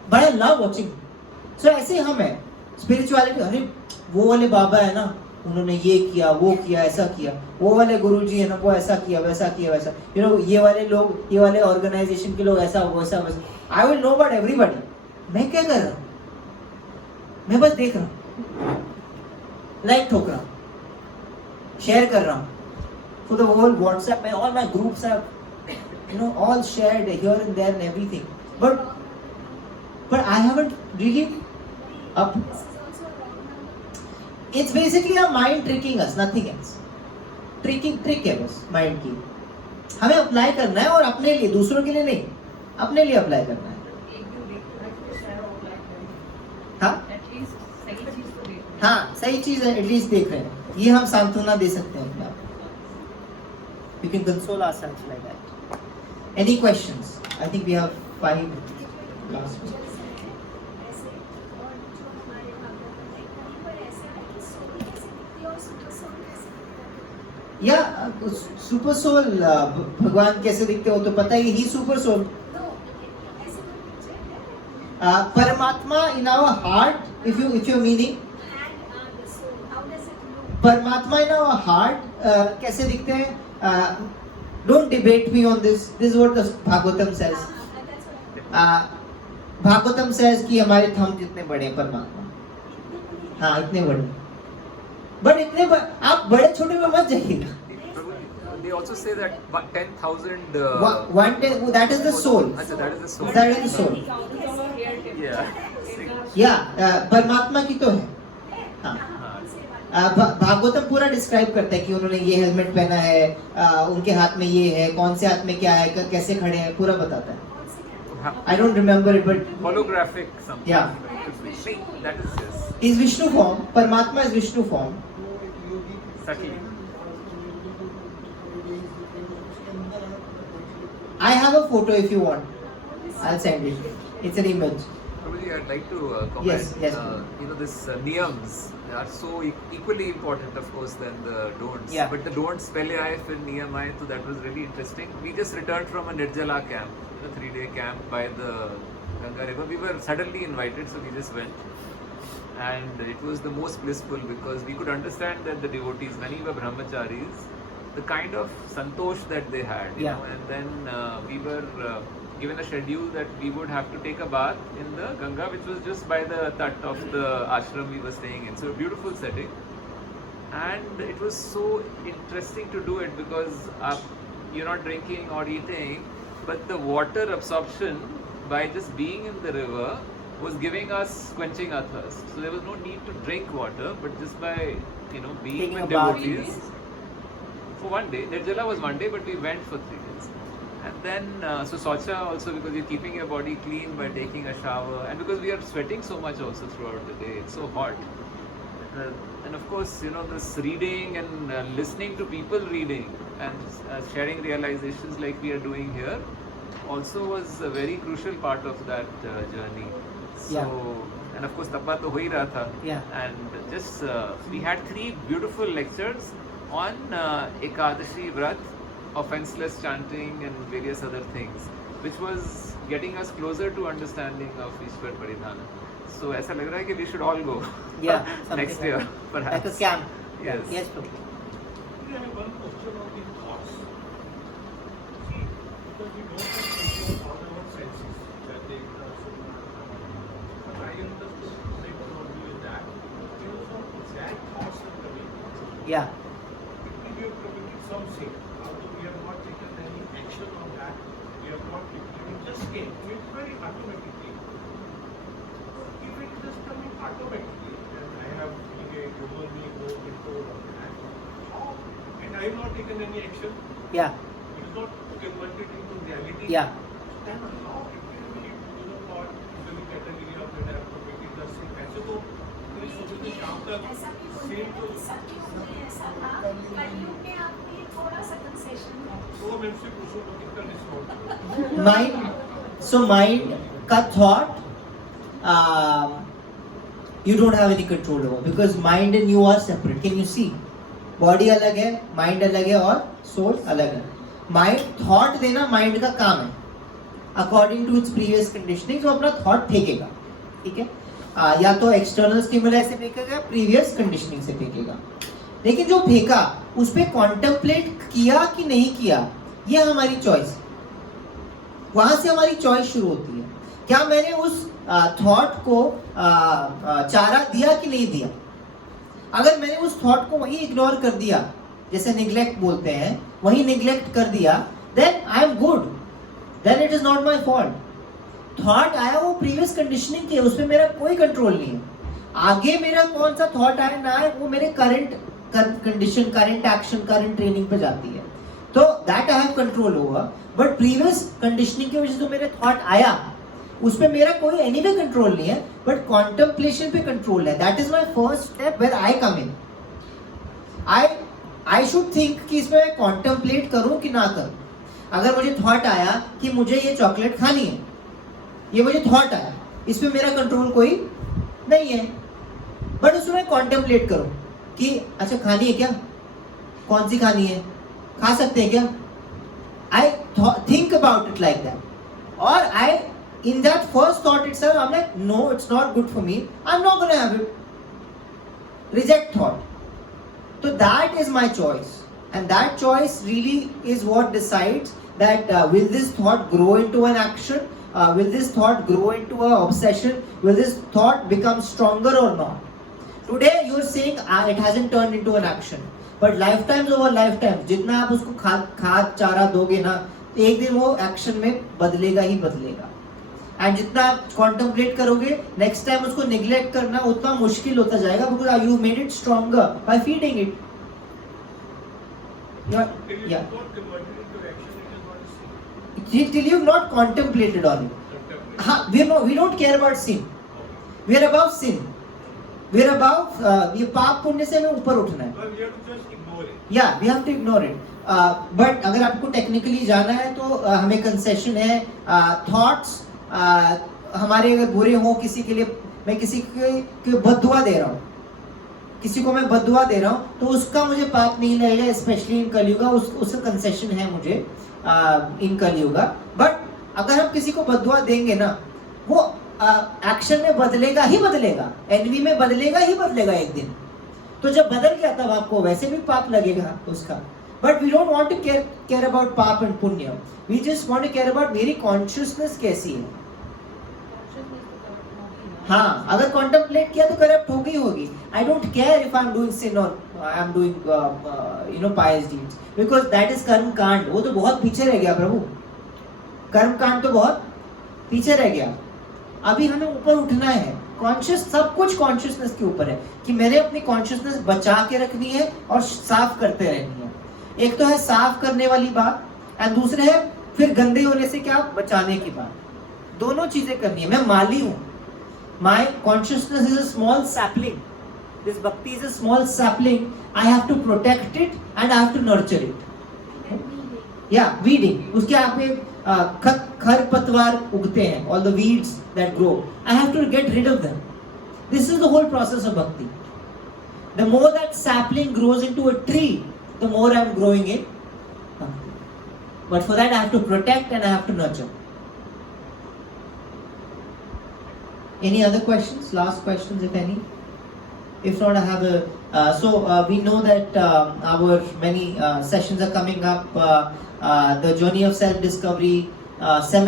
but I love watching. So ऐसे हम हैं. Spirituality, अरे वो वाले बाबा है ना, उन्होंने ये किया, वो किया, ऐसा किया. वो वाले गुरुजी है ना, वो ऐसा किया, वैसा किया, वैसा. ये वाले लोग, ये वाले ऑर्गेनाइजेशन के लोग ऐसा, वैसा, वैसा. I will know about everybody. मैं क्या कर रहा हूँ? मैं बस देख रहा हूँ, लाइक ठोक रहा हूँ, शेयर कर रहा हूँ. So the whole WhatsApp, all my groups have, all shared here and there and everything. But I haven't really up. It's basically a mind tricking us, nothing else. Trick है बस mind की. हमें apply करना है और अपने लिए, दूसरों के लिए नहीं, अपने लिए अप्लाई करना है. हाँ, सही चीज है, एटलीस्ट देख रहे हैं. ये हम सांत्वना दे सकते हैं अपने आप. We can console ourselves like that. Any questions? I think we have 5 last ones. Yeah, super soul, भगवान कैसे दिखते हो तो पता ही, he super soul. परमात्मा in our heart, if you're meaning. परमात्मा in our heart कैसे दिखते हैं? Don't debate me on this. This is what the Bhagavatam says. Bhagavatam says कि हमारे थंब जितने बड़े हैं परमात्मा. हाँ, इतने बड़े. But इतने आप बड़े छोटे में मत जाइएगा. They also say that 10,000. That is the soul. That is the soul. That is the soul. Yeah. परमात्मा की तो है. हाँ. भागवतम पूरा डिस्क्राइब करता है कि उन्होंने ये हेलमेट पहना है, उनके हाथ में ये है, कौन से हाथ में क्या है, कैसे खड़े हैं, पूरा बताता है. I don't remember it, but holographic something. Yeah. That is yes. Is Vishnu form. Paramatma is Vishnu form. Saki. I have a photo if you want. I'll send it. It's an image. Actually, I'd like to comment. Yes, you know, this niyams are so equally important, of course, than the don'ts. Yeah. But the don'ts pehle aaye, fir niyam aaye, so that was really interesting. We just returned from a Nirjala camp, a 3-day camp by the Ganga River. We were suddenly invited, so we just went. And it was the most blissful because we could understand that the devotees, many were brahmacharis, the kind of santosh that they had, you Yeah. know. And then we were given a schedule that we would have to take a bath in the Ganga, which was just by the tat of the ashram we were staying in. So a beautiful setting, and it was so interesting to do it because you're not drinking or eating, but the water absorption by just being in the river was giving us, quenching our thirst. So there was no need to drink water, but just by, you know, being Taking with a bath. devotees for 1 day. Nirjala was 1 day, but we went for 3 days. And then, so Socha also, because you're keeping your body clean by taking a shower, and because we are sweating so much also throughout the day, it's so hot. And of course, you know, this reading and listening to people reading and sharing realizations like we are doing here also was a very crucial part of that journey. So, and of course, Tappa to ho hi raha tha. Yeah. And just we had 3 beautiful lectures on Ekadashi Vrat, offenseless chanting, and various other things, which was getting us closer to understanding of Ishwar Paridhana. So, ऐसा लग रहा है कि we should all go. Yeah, something Next like year, that. perhaps. Like a camp. Yes. Yes, bro. I have one question on the thoughts. See, because we don't have control on our senses that they but I understood psychology is that there are some exact thoughts are coming. Yeah. We have committed some sin. Although we have not taken any action on that, we have not taken it just came. It's very automatically. If it is just coming automatically, then I have being a human being, no control on that. How? And I have not taken any action. Yeah. It is not converted into reality. Yeah. Then how it will be, you know, thought into the category of that I have committed the sin. ऐसे तो मेरी सोचे तो शाम तक ऐसा भी बोलते सेम हैं तो कि सतयुग में ऐसा था, कलयुग में आपकी थोड़ा सा कंसेशन है। तो मैं उनसे पूछूंगा कितना डिस्काउंट Mind, so mind का thought, you don't have any control over because mind and you are separate. Can you see? Body अलग है, mind अलग है और soul अलग है. Mind thought देना mind का काम है. According to its previous conditioning, वो अपना thought फेंकेगा, ठीक है? या तो external stimuli से फेंकेगा, previous conditioning से फेंकेगा. लेकिन जो फेंका, उस पे contemplate किया कि नहीं किया, ये हमारी choice है. वहां से हमारी चॉइस शुरू होती है. क्या मैंने उस थॉट को चारा दिया कि नहीं दिया? अगर मैंने उस थॉट को वहीं इग्नोर कर दिया, जैसे निग्लेक्ट बोलते हैं, वहीं निग्लेक्ट कर दिया, then I am good, then it is not my fault. Thought आया वो प्रीवियस कंडीशनिंग के, उसमें मेरा कोई कंट्रोल नहीं है. आगे मेरा कौन सा थॉट आए ना आए, वो मेरे current condition, current action, current training पे जाती है. तो that I have control over. But previous conditioning की वजह से जो मेरे थॉट आया, उस पे मेरा कोई एनीवे कंट्रोल नहीं है, बट कॉन्टेम्पलेशन पे कंट्रोल है. That is my first step where I come in. I should think कि इसमें मैं कॉन्टेम्पलेट करूं कि ना करूं. अगर मुझे थॉट आया कि मुझे ये चॉकलेट खानी है, ये मुझे थॉट आया, इस पे मेरा कंट्रोल कोई नहीं है, बट उसमें मैं कॉन्टेम्पलेट करूं कि अच्छा खानी है क्या, कौन सी खानी है, खा सकते हैं क्या. I think about it like that, or in that first thought itself, I'm like, no, it's not good for me, I'm not gonna have it. Reject thought. So that is my choice, and that choice really is what decides that will this thought grow into an action, will this thought grow into an obsession, will this thought become stronger or not. Today you're saying it hasn't turned into an action, but lifetimes over lifetimes, जितना आप उसको खाद चारा दोगे ना, एक दिन वो एक्शन में बदलेगा ही बदलेगा. एंड जितना आप कॉन्टेम्पलेट करोगे, नेक्स्ट टाइम उसको निग्लेक्ट करना उतना मुश्किल होता जाएगा, because you made it stronger by feeding it. Yeah. Not converted into action, it is not a sin. Till you've not contemplated on it. We don't care about sin. We are above sin. We are above ये पाप पुण्य से हमें ऊपर उठना है. Well, we have to just ignore it. Yeah, we have to ignore it. But अगर आपको टेक्निकली जाना है तो हमें कंसेशन है. थॉट्स हमारे अगर बुरे हो किसी के लिए, मैं किसी के बद्दुआ दे रहा हूँ, किसी को मैं बद्दुआ दे रहा हूँ, तो उसका मुझे पाप नहीं लगेगा, स्पेशली इन कलयुगा, उसका कंसेशन है मुझे इन कलयुगा। बट अगर हम किसी को बद्दुआ देंगे ना, वो एक्शन में बदलेगा ही बदलेगा, एनवी में बदलेगा ही बदलेगा एक दिन। तो जब बदल गया तब आपको वैसे भी पाप लगेगा उसका। But we don't want to care about paap and punya, we just want to care about मेरी कॉन्शियसनेस कैसी है। हाँ, अगर कॉन्टेम्पलेट किया तो करप्ट होगी होगी। I don't care if I am doing sin और I am doing pious deeds, because that is karma kand. वो तो बहुत पीछे रह गया प्रभु, कर्म कांड तो बहुत पीछे रह गया। अभी हमें ऊपर उठना है, कॉन्शियस, सब कुछ कॉन्शियसनेस के ऊपर है कि मैंने अपनी कॉन्शियसनेस बचा के रखनी है और साफ करते रहनी है। एक तो है साफ करने वाली बात, और दूसरे है फिर गंदे होने से क्या बचाने की बात। दोनों चीजें करनी है। मैं माली हूँ, my consciousness is a small sapling, this bhakti is a small sapling, I have to protect it and I have to nurture it. Yeah, weeding, उसके आगे खरपतवार उगते हैं, all the weeds that grow, I have to get rid of them. This is the whole process of bhakti. The more that sapling grows into a tree, the more I am growing it. But for that I have to protect and I have to nurture. Any other questions? Last questions, if any? If not, I have a. We know that our many sessions are coming up. The journey of self-discovery, 7